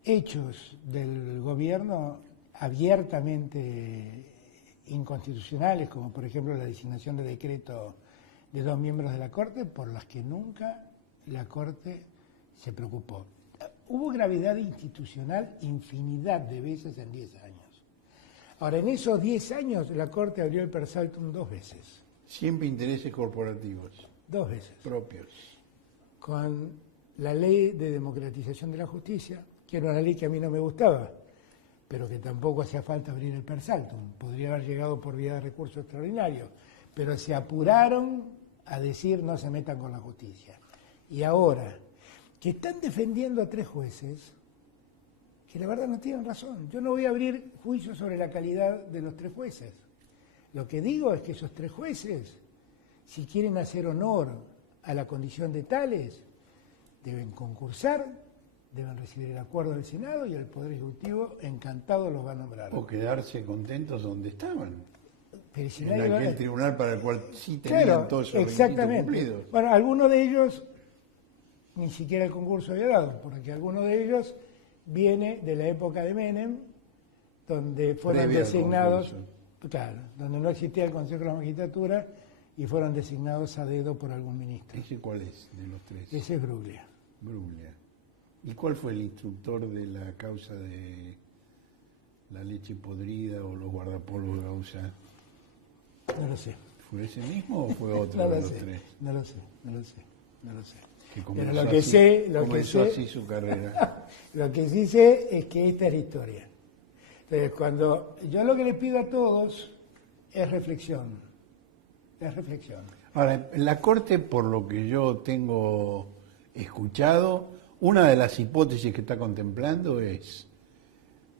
hechos del gobierno abiertamente inconstitucionales, como por ejemplo la designación de decreto de 2 miembros de la Corte, por las que nunca la Corte se preocupó. hubo gravedad institucional infinidad de veces en 10 años. Ahora, en esos 10 años la Corte abrió el per saltum 2 veces. Siempre intereses corporativos. 2 veces. Propios. Con la ley de democratización de la justicia, que era una ley que a mí no me gustaba, pero que tampoco hacía falta abrir el per saltum. Podría haber llegado por vía de recurso extraordinario, pero se apuraron a decir no se metan con la justicia. Y ahora, que están defendiendo a 3 jueces, que la verdad no tienen razón. Yo no voy a abrir juicio sobre la calidad de los 3 jueces. Lo que digo es que esos 3 jueces, si quieren hacer honor a la condición de tales, deben concursar, deben recibir el acuerdo del Senado y el Poder Ejecutivo encantado los va a nombrar. O quedarse contentos donde estaban. Pero si En aquel tribunal para el cual sí tenían claro, todos esos exactamente. cumplidos. Bueno, algunos de ellos ni siquiera el concurso había dado, porque alguno de ellos viene de la época de Menem, donde fueron Previa al designados, concurso. claro, donde no existía el Consejo de la Magistratura y fueron designados a dedo por algún ministro. ¿Ese cuál es de los 3? Ese es Bruglia. Bruglia. ¿Y cuál fue el instructor de la causa de la leche podrida o los guardapolvos de Gausa? No lo sé. ¿Fue ese mismo o fue otro No de lo los sé, 3? no lo sé, no lo sé, no lo sé. Que Pero lo que sé, comenzó así su carrera. lo que sí sé es que esta es la historia. Entonces, cuando yo lo que les pido a todos es reflexión. Es reflexión. Ahora, en la Corte, por lo que yo tengo escuchado, una de las hipótesis que está contemplando es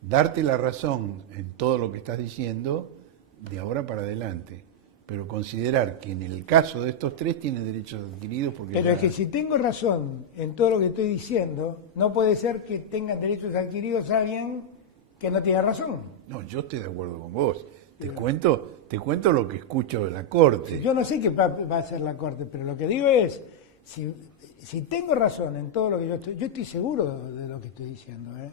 darte la razón en todo lo que estás diciendo de ahora para adelante, pero considerar que en el caso de estos 3 tienen derechos adquiridos porque Pero ya... es que si tengo razón en todo lo que estoy diciendo, no puede ser que tengan derechos adquiridos alguien que no tiene razón. No, yo estoy de acuerdo con vos. Te cuento lo que escucho de la Corte. Yo no sé qué va a hacer la Corte, pero lo que digo es, si tengo razón en todo lo que yo estoy seguro de lo que estoy diciendo, ¿eh?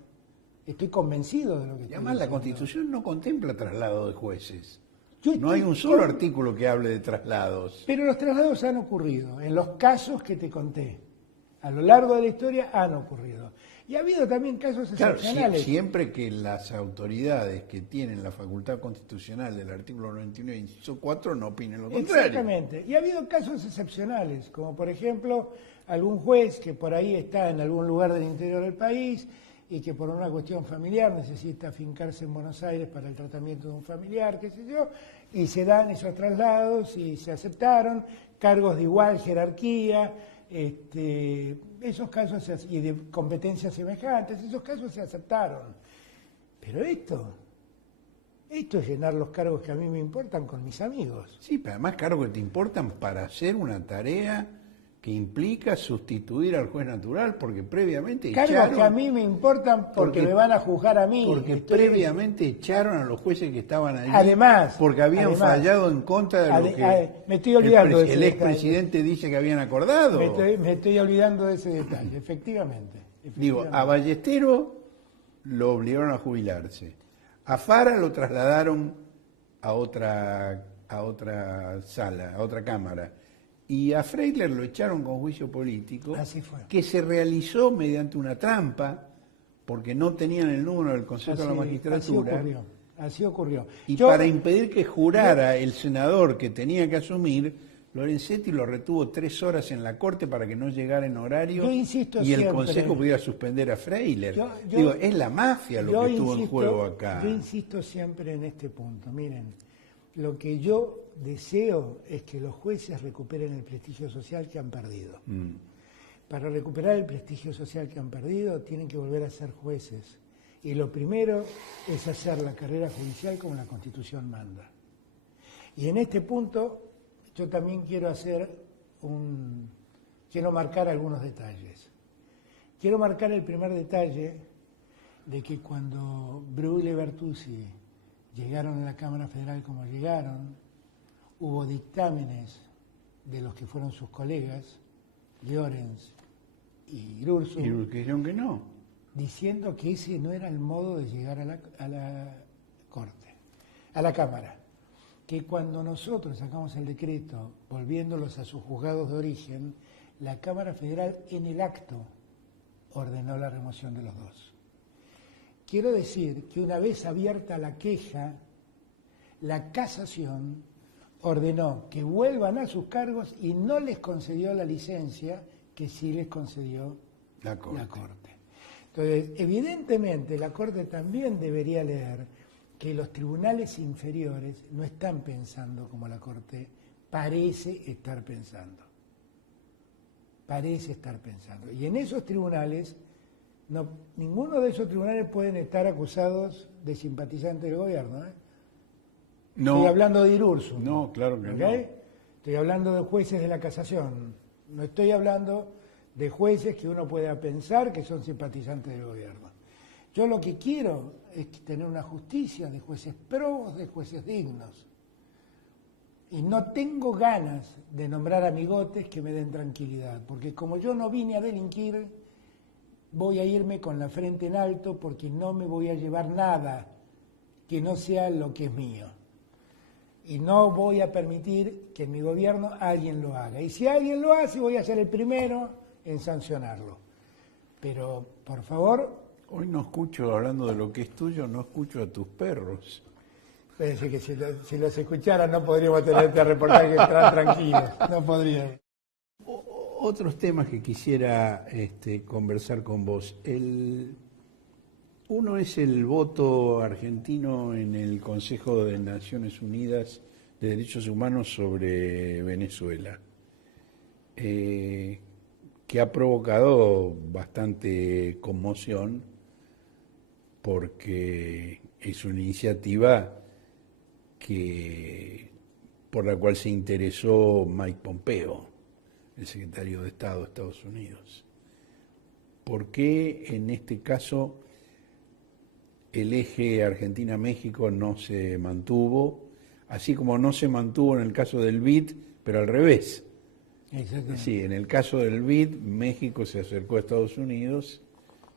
Estoy convencido de lo que Y estoy además diciendo. la Constitución no contempla traslado de jueces. Yo No hay estoy un solo con- artículo que hable de traslados. Pero los traslados han ocurrido, en los casos que te conté. A lo largo de la historia han ocurrido. Y ha habido también casos Claro, excepcionales. siempre que las autoridades que tienen la facultad constitucional del artículo 99, inciso 4, no opinen lo contrario. Exactamente. Y ha habido casos excepcionales, como por ejemplo algún juez que por ahí está en algún lugar del interior del país y que por una cuestión familiar necesita afincarse en Buenos Aires para el tratamiento de un familiar, qué sé yo, y se dan esos traslados y se aceptaron cargos de igual jerarquía, esos casos y de competencias semejantes, esos casos se aceptaron. Pero esto es llenar los cargos que a mí me importan con mis amigos. Sí, pero además cargos que te importan para hacer una tarea que implica sustituir al juez natural, porque previamente Cargos que a mí me importan porque me van a juzgar a mí. Porque previamente echaron a los jueces que estaban allí. Además, porque habían fallado en contra de lo que me estoy olvidando de ese el detalle. expresidente dice que habían acordado. Me estoy olvidando de ese detalle, efectivamente. Digo, a Ballestero lo obligaron a jubilarse. A Fara lo trasladaron a otra sala, a otra cámara. Y a Freiler lo echaron con juicio político, Así fue. que se realizó mediante una trampa, porque no tenían el número del Consejo de la Magistratura. Así ocurrió. Y para impedir que jurara el senador que tenía que asumir, Lorenzetti lo retuvo 3 horas en la Corte para que no llegara en horario Yo insisto y el siempre. Consejo pudiera suspender a Freiler. Digo, es la mafia lo que estuvo en juego acá. Yo insisto siempre en este punto. Miren, lo que yo deseo es que los jueces recuperen el prestigio social que han perdido. Para recuperar el prestigio social que han perdido, tienen que volver a ser jueces. Y lo primero es hacer la carrera judicial como la Constitución manda. Y en este punto, yo también quiero marcar algunos detalles. Quiero marcar el primer detalle de que cuando Bruglia y Bertuzzi llegaron a la Cámara Federal como llegaron, hubo dictámenes de los que fueron sus colegas, Llorens y Grurso, Y que dijeron que no. diciendo que ese no era el modo de llegar a la Corte, a la Cámara. Que cuando nosotros sacamos el decreto, volviéndolos a sus juzgados de origen, la Cámara Federal en el acto ordenó la remoción de los dos. Quiero decir que una vez abierta la queja, la casación ordenó que vuelvan a sus cargos y no les concedió la licencia que sí les concedió la Corte. Entonces, evidentemente, la Corte también debería leer que los tribunales inferiores no están pensando como la Corte parece estar pensando. Parece estar pensando. Y en esos tribunales, ninguno de esos tribunales pueden estar acusados de simpatizantes del gobierno, ¿eh? No. Estoy hablando de Irurzun. No, claro que no. Estoy hablando de jueces de la casación. No estoy hablando de jueces que uno pueda pensar que son simpatizantes del gobierno. Yo lo que quiero es tener una justicia de jueces probos, de jueces dignos. Y no tengo ganas de nombrar amigotes que me den tranquilidad, porque como yo no vine a delinquir, voy a irme con la frente en alto porque no me voy a llevar nada que no sea lo que es mío. Y no voy a permitir que en mi gobierno alguien lo haga. Y si alguien lo hace, voy a ser el primero en sancionarlo. Pero, por favor... Hoy no escucho, hablando de lo que es tuyo, no escucho a tus perros. Parece que si los escucharan no podríamos tener este reportaje tan tranquilos. No podría. Otros temas que quisiera conversar con vos. Uno es el voto argentino en el Consejo de Naciones Unidas de Derechos Humanos sobre Venezuela, que ha provocado bastante conmoción porque es una iniciativa por la cual se interesó Mike Pompeo, el secretario de Estado de Estados Unidos. ¿Por qué en este caso el eje Argentina-México no se mantuvo, así como no se mantuvo en el caso del BID, pero al revés? Exactamente. Sí, en el caso del BID, México se acercó a Estados Unidos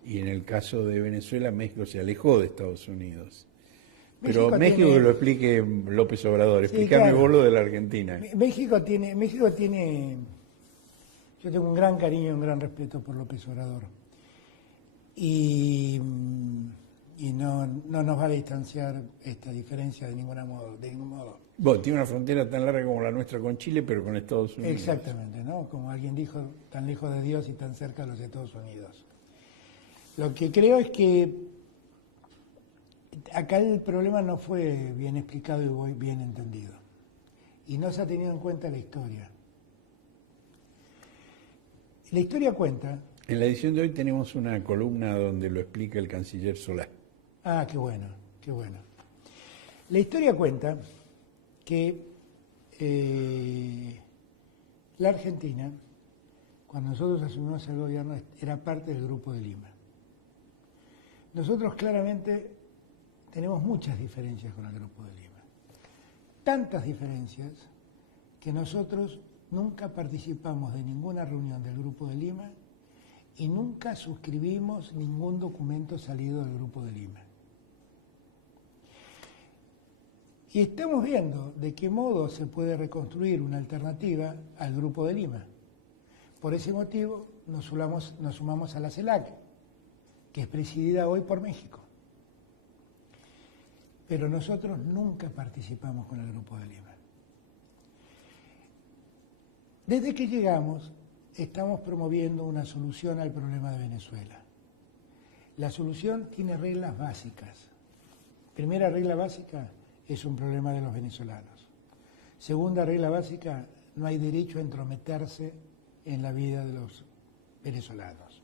y en el caso de Venezuela, México se alejó de Estados Unidos. Pero México que lo explique López Obrador, explícame vos lo de la Argentina. México tiene, yo tengo un gran cariño y un gran respeto por López Obrador. Y no nos va a distanciar esta diferencia de ningún modo. Bueno, tiene una frontera tan larga como la nuestra con Chile, pero con Estados Unidos. Exactamente, ¿no? Como alguien dijo, tan lejos de Dios y tan cerca de los Estados Unidos. Lo que creo es que acá el problema no fue bien explicado y bien entendido. Y no se ha tenido en cuenta la historia. La historia cuenta... En la edición de hoy tenemos una columna donde lo explica el canciller Solá. Ah, qué bueno, qué bueno. La historia cuenta que la Argentina, cuando nosotros asumimos el gobierno, era parte del Grupo de Lima. Nosotros claramente tenemos muchas diferencias con el Grupo de Lima. Tantas diferencias que nosotros nunca participamos de ninguna reunión del Grupo de Lima y nunca suscribimos ningún documento salido del Grupo de Lima. Y estamos viendo de qué modo se puede reconstruir una alternativa al Grupo de Lima. Por ese motivo nos sumamos a la CELAC, que es presidida hoy por México. Pero nosotros nunca participamos con el Grupo de Lima. Desde que llegamos, estamos promoviendo una solución al problema de Venezuela. La solución tiene reglas básicas. Primera regla básica, es un problema de los venezolanos. Segunda regla básica, no hay derecho a entrometerse en la vida de los venezolanos.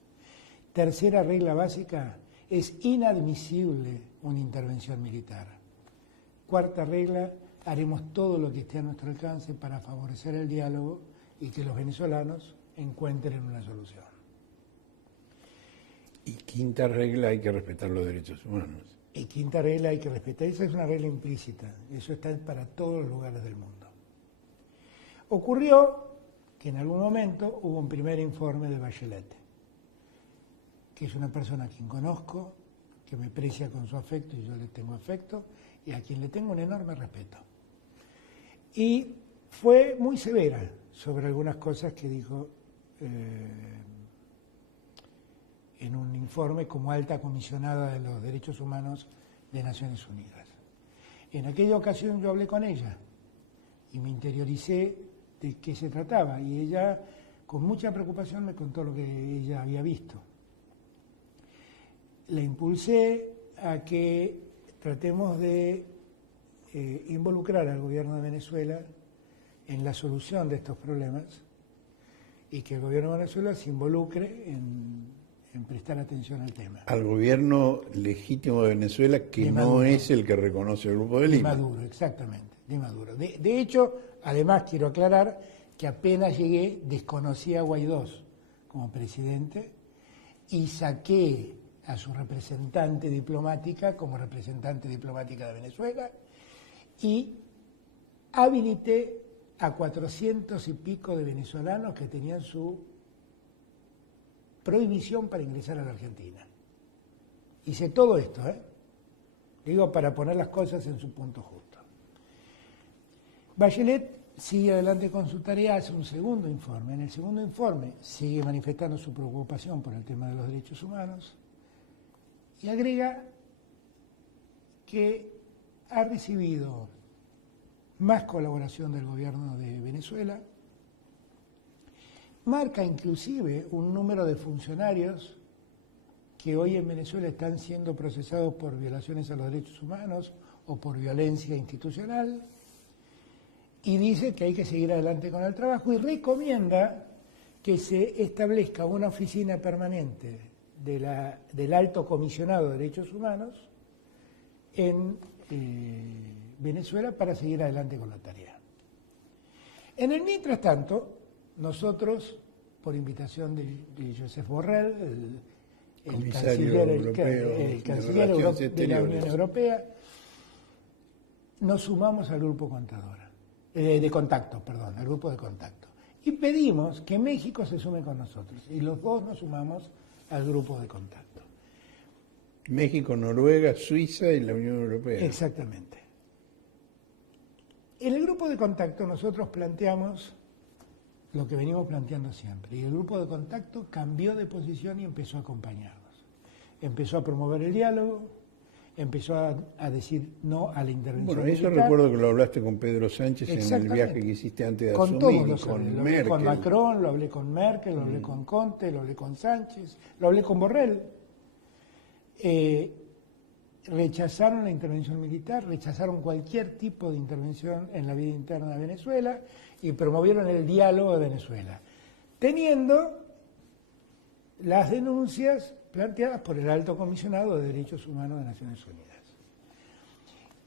Tercera regla básica, es inadmisible una intervención militar. Cuarta regla, haremos todo lo que esté a nuestro alcance para favorecer el diálogo y que los venezolanos encuentren una solución. Y quinta regla, hay que respetar los derechos humanos. Y quinta regla, hay que respetar. Esa es una regla implícita. Eso está para todos los lugares del mundo. Ocurrió que en algún momento hubo un primer informe de Bachelet, que es una persona a quien conozco, que me aprecia con su afecto y yo le tengo afecto, y a quien le tengo un enorme respeto. Y fue muy severa sobre algunas cosas que dijo en informe como alta comisionada de los derechos humanos de Naciones Unidas. En aquella ocasión yo hablé con ella y me interioricé de qué se trataba, y ella con mucha preocupación me contó lo que ella había visto. La impulsé a que tratemos de involucrar al gobierno de Venezuela en la solución de estos problemas, y que el gobierno de Venezuela se involucre en prestar atención al tema. Al gobierno legítimo de Venezuela, que no es el que reconoce el Grupo de Lima. De Maduro, exactamente, de Maduro. De hecho, además quiero aclarar que apenas llegué desconocí a Guaidó como presidente y saqué a su representante diplomática como representante diplomática de Venezuela y habilité a 400 y pico de venezolanos que tenían su prohibición para ingresar a la Argentina. Hice todo esto, digo, para poner las cosas en su punto justo. Bachelet sigue adelante con su tarea, hace un segundo informe. En el segundo informe sigue manifestando su preocupación por el tema de los derechos humanos y agrega que ha recibido más colaboración del gobierno de Venezuela, marca inclusive un número de funcionarios que hoy en Venezuela están siendo procesados por violaciones a los derechos humanos o por violencia institucional, y dice que hay que seguir adelante con el trabajo y recomienda que se establezca una oficina permanente del Alto Comisionado de Derechos Humanos en Venezuela para seguir adelante con la tarea. En el mientras tanto, nosotros, por invitación de Josep Borrell, el canciller europeo de la Unión Europea, nos sumamos al grupo al grupo de contacto. Y pedimos que México se sume con nosotros. Y los dos nos sumamos al grupo de contacto. México, Noruega, Suiza y la Unión Europea. Exactamente. En el grupo de contacto nosotros planteamos lo que venimos planteando siempre. Y el grupo de contacto cambió de posición y empezó a acompañarnos. Empezó a promover el diálogo, empezó a decir no a la intervención Bueno, eso militar. recuerdo que lo hablaste con Pedro Sánchez en el viaje que hiciste antes de con asumir, todos los con lo Merkel. hablé con Macron, lo hablé con Merkel, lo hablé con Conte, lo hablé con Sánchez, lo hablé con Borrell. Rechazaron la intervención militar, rechazaron cualquier tipo de intervención en la vida interna de Venezuela y promovieron el diálogo de Venezuela, teniendo las denuncias planteadas por el Alto Comisionado de Derechos Humanos de Naciones Unidas.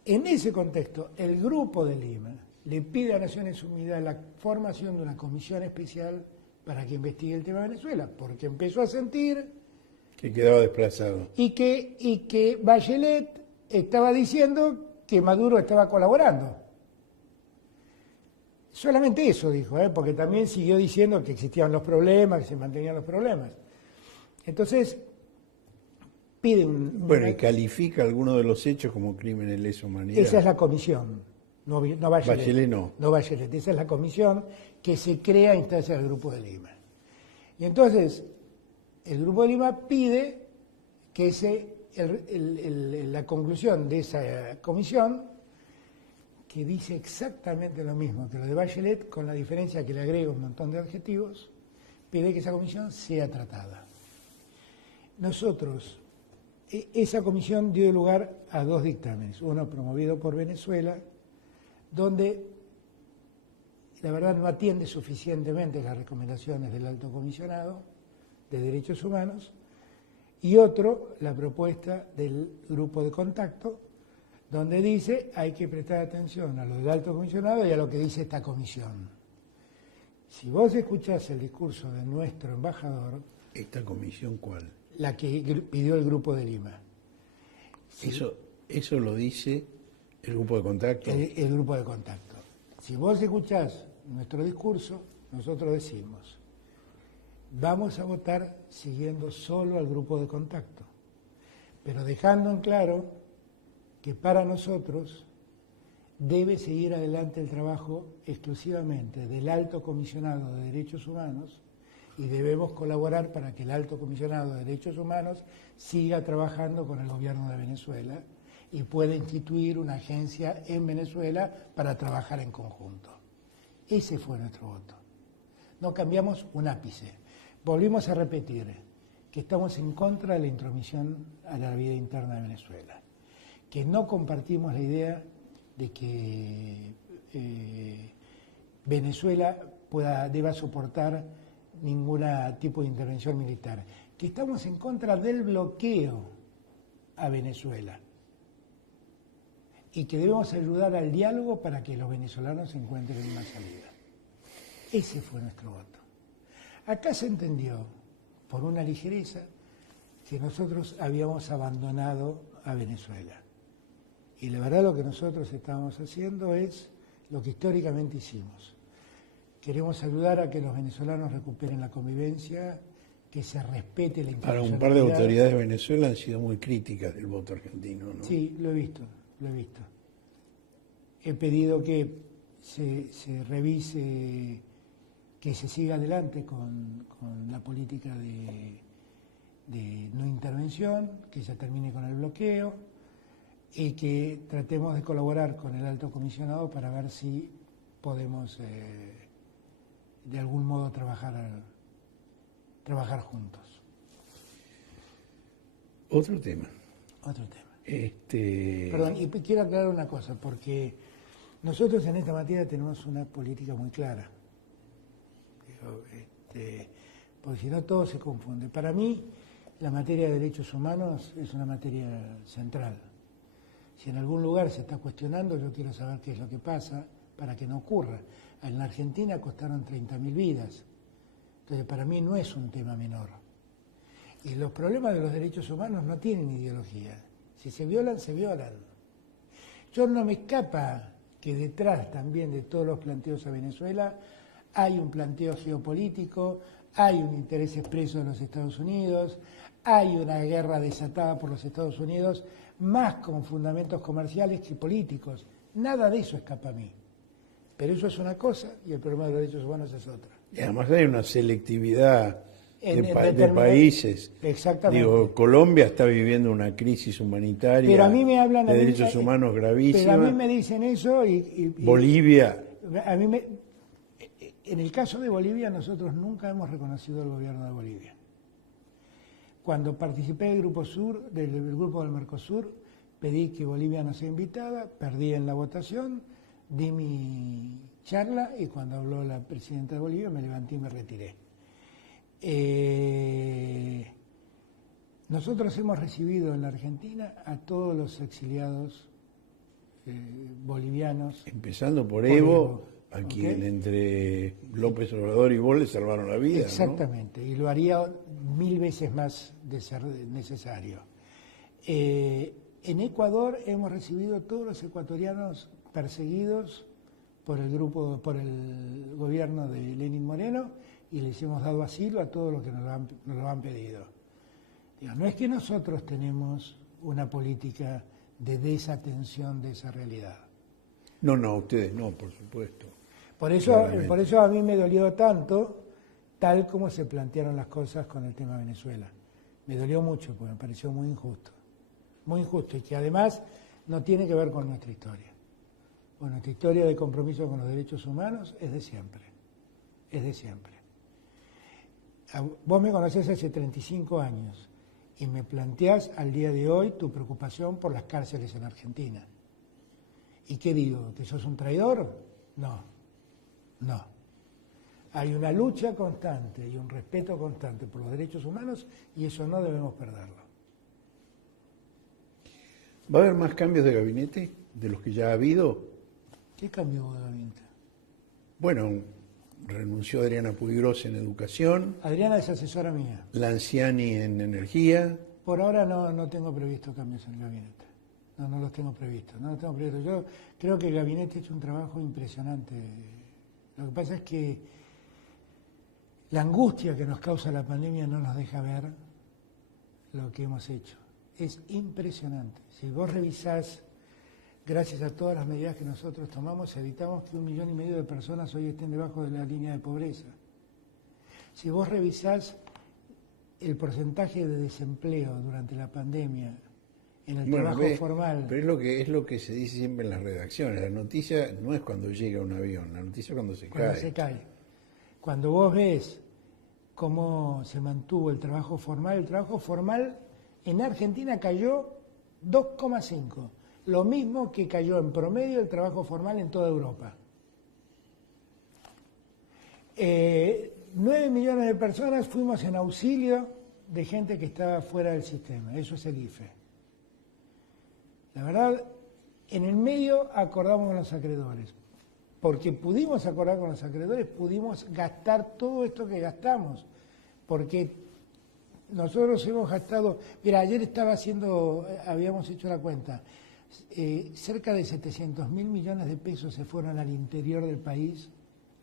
En ese contexto, el Grupo de Lima le pide a Naciones Unidas la formación de una comisión especial para que investigue el tema de Venezuela, porque empezó a sentir que quedaba desplazado. y que Bachelet estaba diciendo que Maduro estaba colaborando. Solamente eso dijo, porque también siguió diciendo que existían los problemas, que se mantenían los problemas. Entonces, pide Bueno, y califica algunos de los hechos como crímenes de lesa humanidad. Esa es la comisión, no Bachelet. Bachelet no. No Bachelet, esa es la comisión que se crea a instancia del Grupo de Lima. Y entonces, el Grupo de Lima pide que la conclusión de esa comisión, que dice exactamente lo mismo que lo de Bachelet, con la diferencia que le agrega un montón de adjetivos, pide que esa comisión sea tratada. Nosotros, esa comisión dio lugar a dos dictámenes, uno promovido por Venezuela, donde la verdad no atiende suficientemente las recomendaciones del Alto Comisionado de Derechos Humanos, y otro, la propuesta del Grupo de Contacto, donde dice hay que prestar atención a lo del Alto Comisionado y a lo que dice esta comisión. Si vos escuchás el discurso de nuestro embajador... ¿Esta comisión cuál? La que pidió el Grupo de Lima. Sí. Eso lo dice el Grupo de Contacto. El Grupo de Contacto. Si vos escuchás nuestro discurso, nosotros decimos, vamos a votar siguiendo solo al Grupo de Contacto, pero dejando en claro que para nosotros debe seguir adelante el trabajo exclusivamente del Alto Comisionado de Derechos Humanos y debemos colaborar para que el Alto Comisionado de Derechos Humanos siga trabajando con el gobierno de Venezuela y pueda instituir una agencia en Venezuela para trabajar en conjunto. Ese fue nuestro voto. No cambiamos un ápice. Volvimos a repetir que estamos en contra de la intromisión a la vida interna de Venezuela, que no compartimos la idea de que Venezuela deba soportar ningún tipo de intervención militar, que estamos en contra del bloqueo a Venezuela y que debemos ayudar al diálogo para que los venezolanos encuentren una salida. Ese fue nuestro voto. Acá se entendió, por una ligereza, que nosotros habíamos abandonado a Venezuela. Y la verdad lo que nosotros estábamos haciendo es lo que históricamente hicimos. Queremos ayudar a que los venezolanos recuperen la convivencia, que se respete la Para internacionalidad. un par de autoridades de Venezuela han sido muy críticas del voto argentino, ¿no? Sí, lo he visto. He pedido que se revise, que se siga adelante con la política de no intervención, que se termine con el bloqueo y que tratemos de colaborar con el Alto Comisionado para ver si podemos de algún modo trabajar juntos. Otro tema. Perdón, y quiero aclarar una cosa, porque nosotros en esta materia tenemos una política muy clara. Porque si no todo se confunde. Para mí, la materia de derechos humanos es una materia central. Si en algún lugar se está cuestionando, yo quiero saber qué es lo que pasa para que no ocurra. En la Argentina costaron 30.000 vidas. Entonces, para mí no es un tema menor. Y los problemas de los derechos humanos no tienen ideología. Si se violan, se violan. Yo no me escapa que detrás también de todos los planteos a Venezuela hay un planteo geopolítico, hay un interés expreso de los Estados Unidos, hay una guerra desatada por los Estados Unidos, más con fundamentos comerciales que políticos. Nada de eso escapa a mí. Pero eso es una cosa y el problema de los derechos humanos es otra. Y además hay una selectividad de países. Exactamente. Digo, Colombia está viviendo una crisis humanitaria pero a mí me hablan, de derechos humanos gravísima. Pero a mí me dicen eso y Bolivia. A mí en el caso de Bolivia nosotros nunca hemos reconocido el gobierno de Bolivia. Cuando participé del Grupo Sur, del Grupo del Mercosur, pedí que Bolivia no sea invitada, perdí en la votación, di mi charla y cuando habló la presidenta de Bolivia me levanté y me retiré. Nosotros hemos recibido en la Argentina a todos los exiliados bolivianos. Empezando por Evo, a quien entre López Obrador y vos le salvaron la vida. Exactamente, ¿no? Y lo haría 1000 veces más de ser necesario. En Ecuador hemos recibido todos los ecuatorianos perseguidos por el gobierno de Lenín Moreno y les hemos dado asilo a todos los que nos lo han pedido. Digo, no es que nosotros tenemos una política de desatención de esa realidad. No, ustedes no, por supuesto. Por eso a mí me dolió tanto, tal como se plantearon las cosas con el tema de Venezuela. Me dolió mucho porque me pareció muy injusto y que además no tiene que ver con nuestra historia. Bueno, nuestra historia de compromiso con los derechos humanos es de siempre. Vos me conocés hace 35 años y me planteás al día de hoy tu preocupación por las cárceles en Argentina. ¿Y qué digo? ¿Que sos un traidor? No. Hay una lucha constante y un respeto constante por los derechos humanos y eso no debemos perderlo. ¿Va a haber más cambios de gabinete de los que ya ha habido? ¿Qué cambio de gabinete? Bueno, renunció Adriana Puigros en Educación. Adriana es asesora mía. Lanciani en Energía. Por ahora no tengo previsto cambios en el gabinete. No los tengo previstos. Yo creo que el gabinete ha hecho un trabajo impresionante. Lo que pasa es que la angustia que nos causa la pandemia no nos deja ver lo que hemos hecho. Es impresionante. Si vos revisás, gracias a todas las medidas que nosotros tomamos, evitamos que 1,5 millones de personas hoy estén debajo de la línea de pobreza. Si vos revisás el porcentaje de desempleo durante la pandemia en el trabajo formal... Pero es lo que se dice siempre en las redacciones. La noticia no es cuando llega un avión, la noticia es cuando se cae. Cuando vos ves cómo se mantuvo el trabajo formal en Argentina cayó 2,5. Lo mismo que cayó en promedio el trabajo formal en toda Europa. 9 millones de personas fuimos en auxilio de gente que estaba fuera del sistema. Eso es el IFE. La verdad, en el medio acordamos con los acreedores. Porque pudimos acordar con los acreedores, pudimos gastar todo esto que gastamos. Porque nosotros hemos gastado... Mira, ayer habíamos hecho la cuenta. Cerca de 700.000 millones de pesos se fueron al interior del país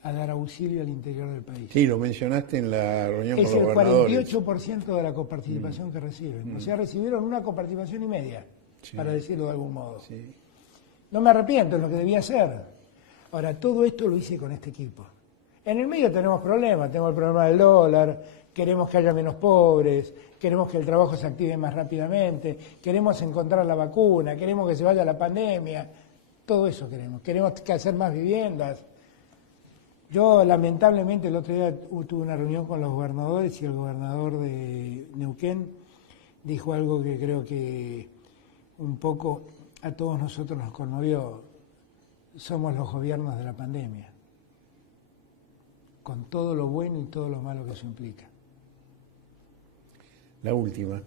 a dar auxilio al interior del país. Sí, lo mencionaste en la reunión con los gobernadores. Es el 48% de la coparticipación que reciben. O sea, recibieron una coparticipación y media, para decirlo de algún modo. Sí. No me arrepiento, es lo que debía hacer. Ahora, todo esto lo hice con este equipo. En el medio tenemos problemas, tenemos el problema del dólar, queremos que haya menos pobres, queremos que el trabajo se active más rápidamente, queremos encontrar la vacuna, queremos que se vaya la pandemia, todo eso queremos que hacer más viviendas. Yo, lamentablemente, el otro día tuve una reunión con los gobernadores y el gobernador de Neuquén dijo algo que creo que un poco a todos nosotros nos conmovió. Somos los gobiernos de la pandemia, con todo lo bueno y todo lo malo que eso implica. La última.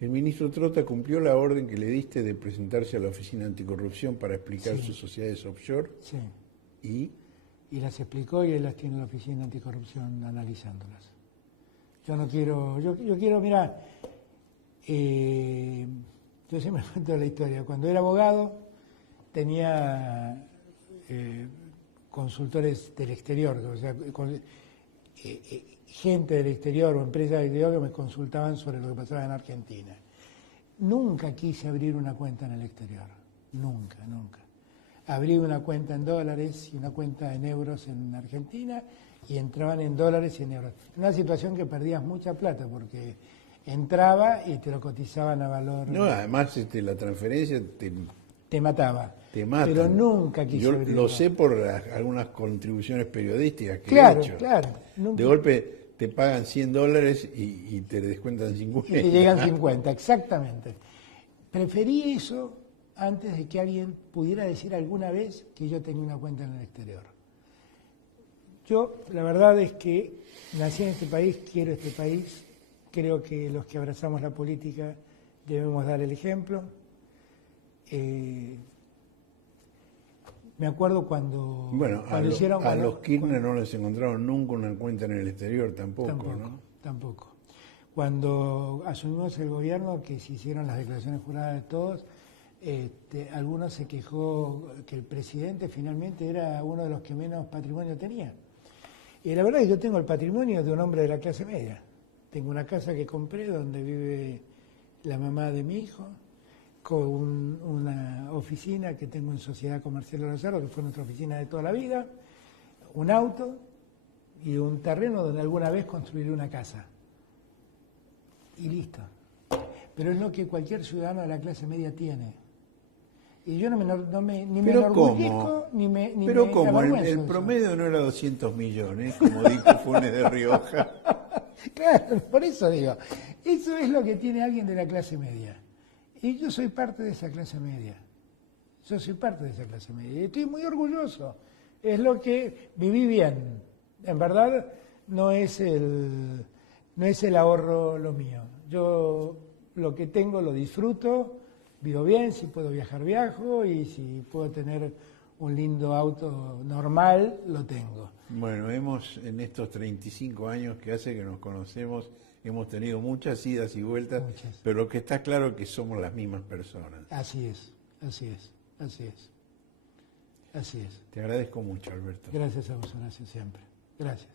El ministro Trota cumplió la orden que le diste de presentarse a la Oficina Anticorrupción para explicar sus sociedades offshore. Sí. Y las explicó y él las tiene en la Oficina Anticorrupción analizándolas. Yo quiero, mira, yo siempre cuento la historia. Cuando era abogado tenía consultores del exterior, o sea, gente del exterior o empresas del exterior que me consultaban sobre lo que pasaba en Argentina. Nunca quise abrir una cuenta en el exterior, nunca. Abrí una cuenta en dólares y una cuenta en euros en Argentina y entraban en dólares y en euros. Una situación que perdías mucha plata porque entraba y te lo cotizaban a valor. No, además la transferencia te mataba. Te mata. Pero nunca quise abrir. Yo lo sé por algunas contribuciones periodísticas que he hecho. Claro. De golpe te pagan $100 y te descuentan 50. Y te llegan 50, exactamente. Preferí eso antes de que alguien pudiera decir alguna vez que yo tenía una cuenta en el exterior. Yo, la verdad es que nací en este país, quiero este país, creo que los que abrazamos la política debemos dar el ejemplo. Me acuerdo cuando hicieron... A los Kirchner no les encontraron nunca una cuenta en el exterior tampoco, ¿no? Tampoco. Cuando asumimos el gobierno, que se hicieron las declaraciones juradas de todos, algunos se quejó que el presidente finalmente era uno de los que menos patrimonio tenía. Y la verdad es que yo tengo el patrimonio de un hombre de la clase media. Tengo una casa que compré donde vive la mamá de mi hijo, con una oficina que tengo en Sociedad Comercial de Rosario, que fue nuestra oficina de toda la vida, un auto y un terreno donde alguna vez construiré una casa. Y listo. Pero es lo que cualquier ciudadano de la clase media tiene. Y yo ni me enorgullezco, ni me Pero como el avergüenzo. promedio no era 200 millones, como dijo Funes de Rioja. Claro, por eso digo, eso es lo que tiene alguien de la clase media. Y yo soy parte de esa clase media. Y estoy muy orgulloso. Es lo que viví bien. En verdad, no es el ahorro lo mío. Yo lo que tengo lo disfruto, vivo bien, si puedo viajar viajo y si puedo tener un lindo auto normal, lo tengo. Bueno, en estos 35 años que hace que nos conocemos, hemos tenido muchas idas y vueltas, pero lo que está claro es que somos las mismas personas. Así es. Te agradezco mucho, Alberto. Gracias a vos, Horacio, siempre. Gracias.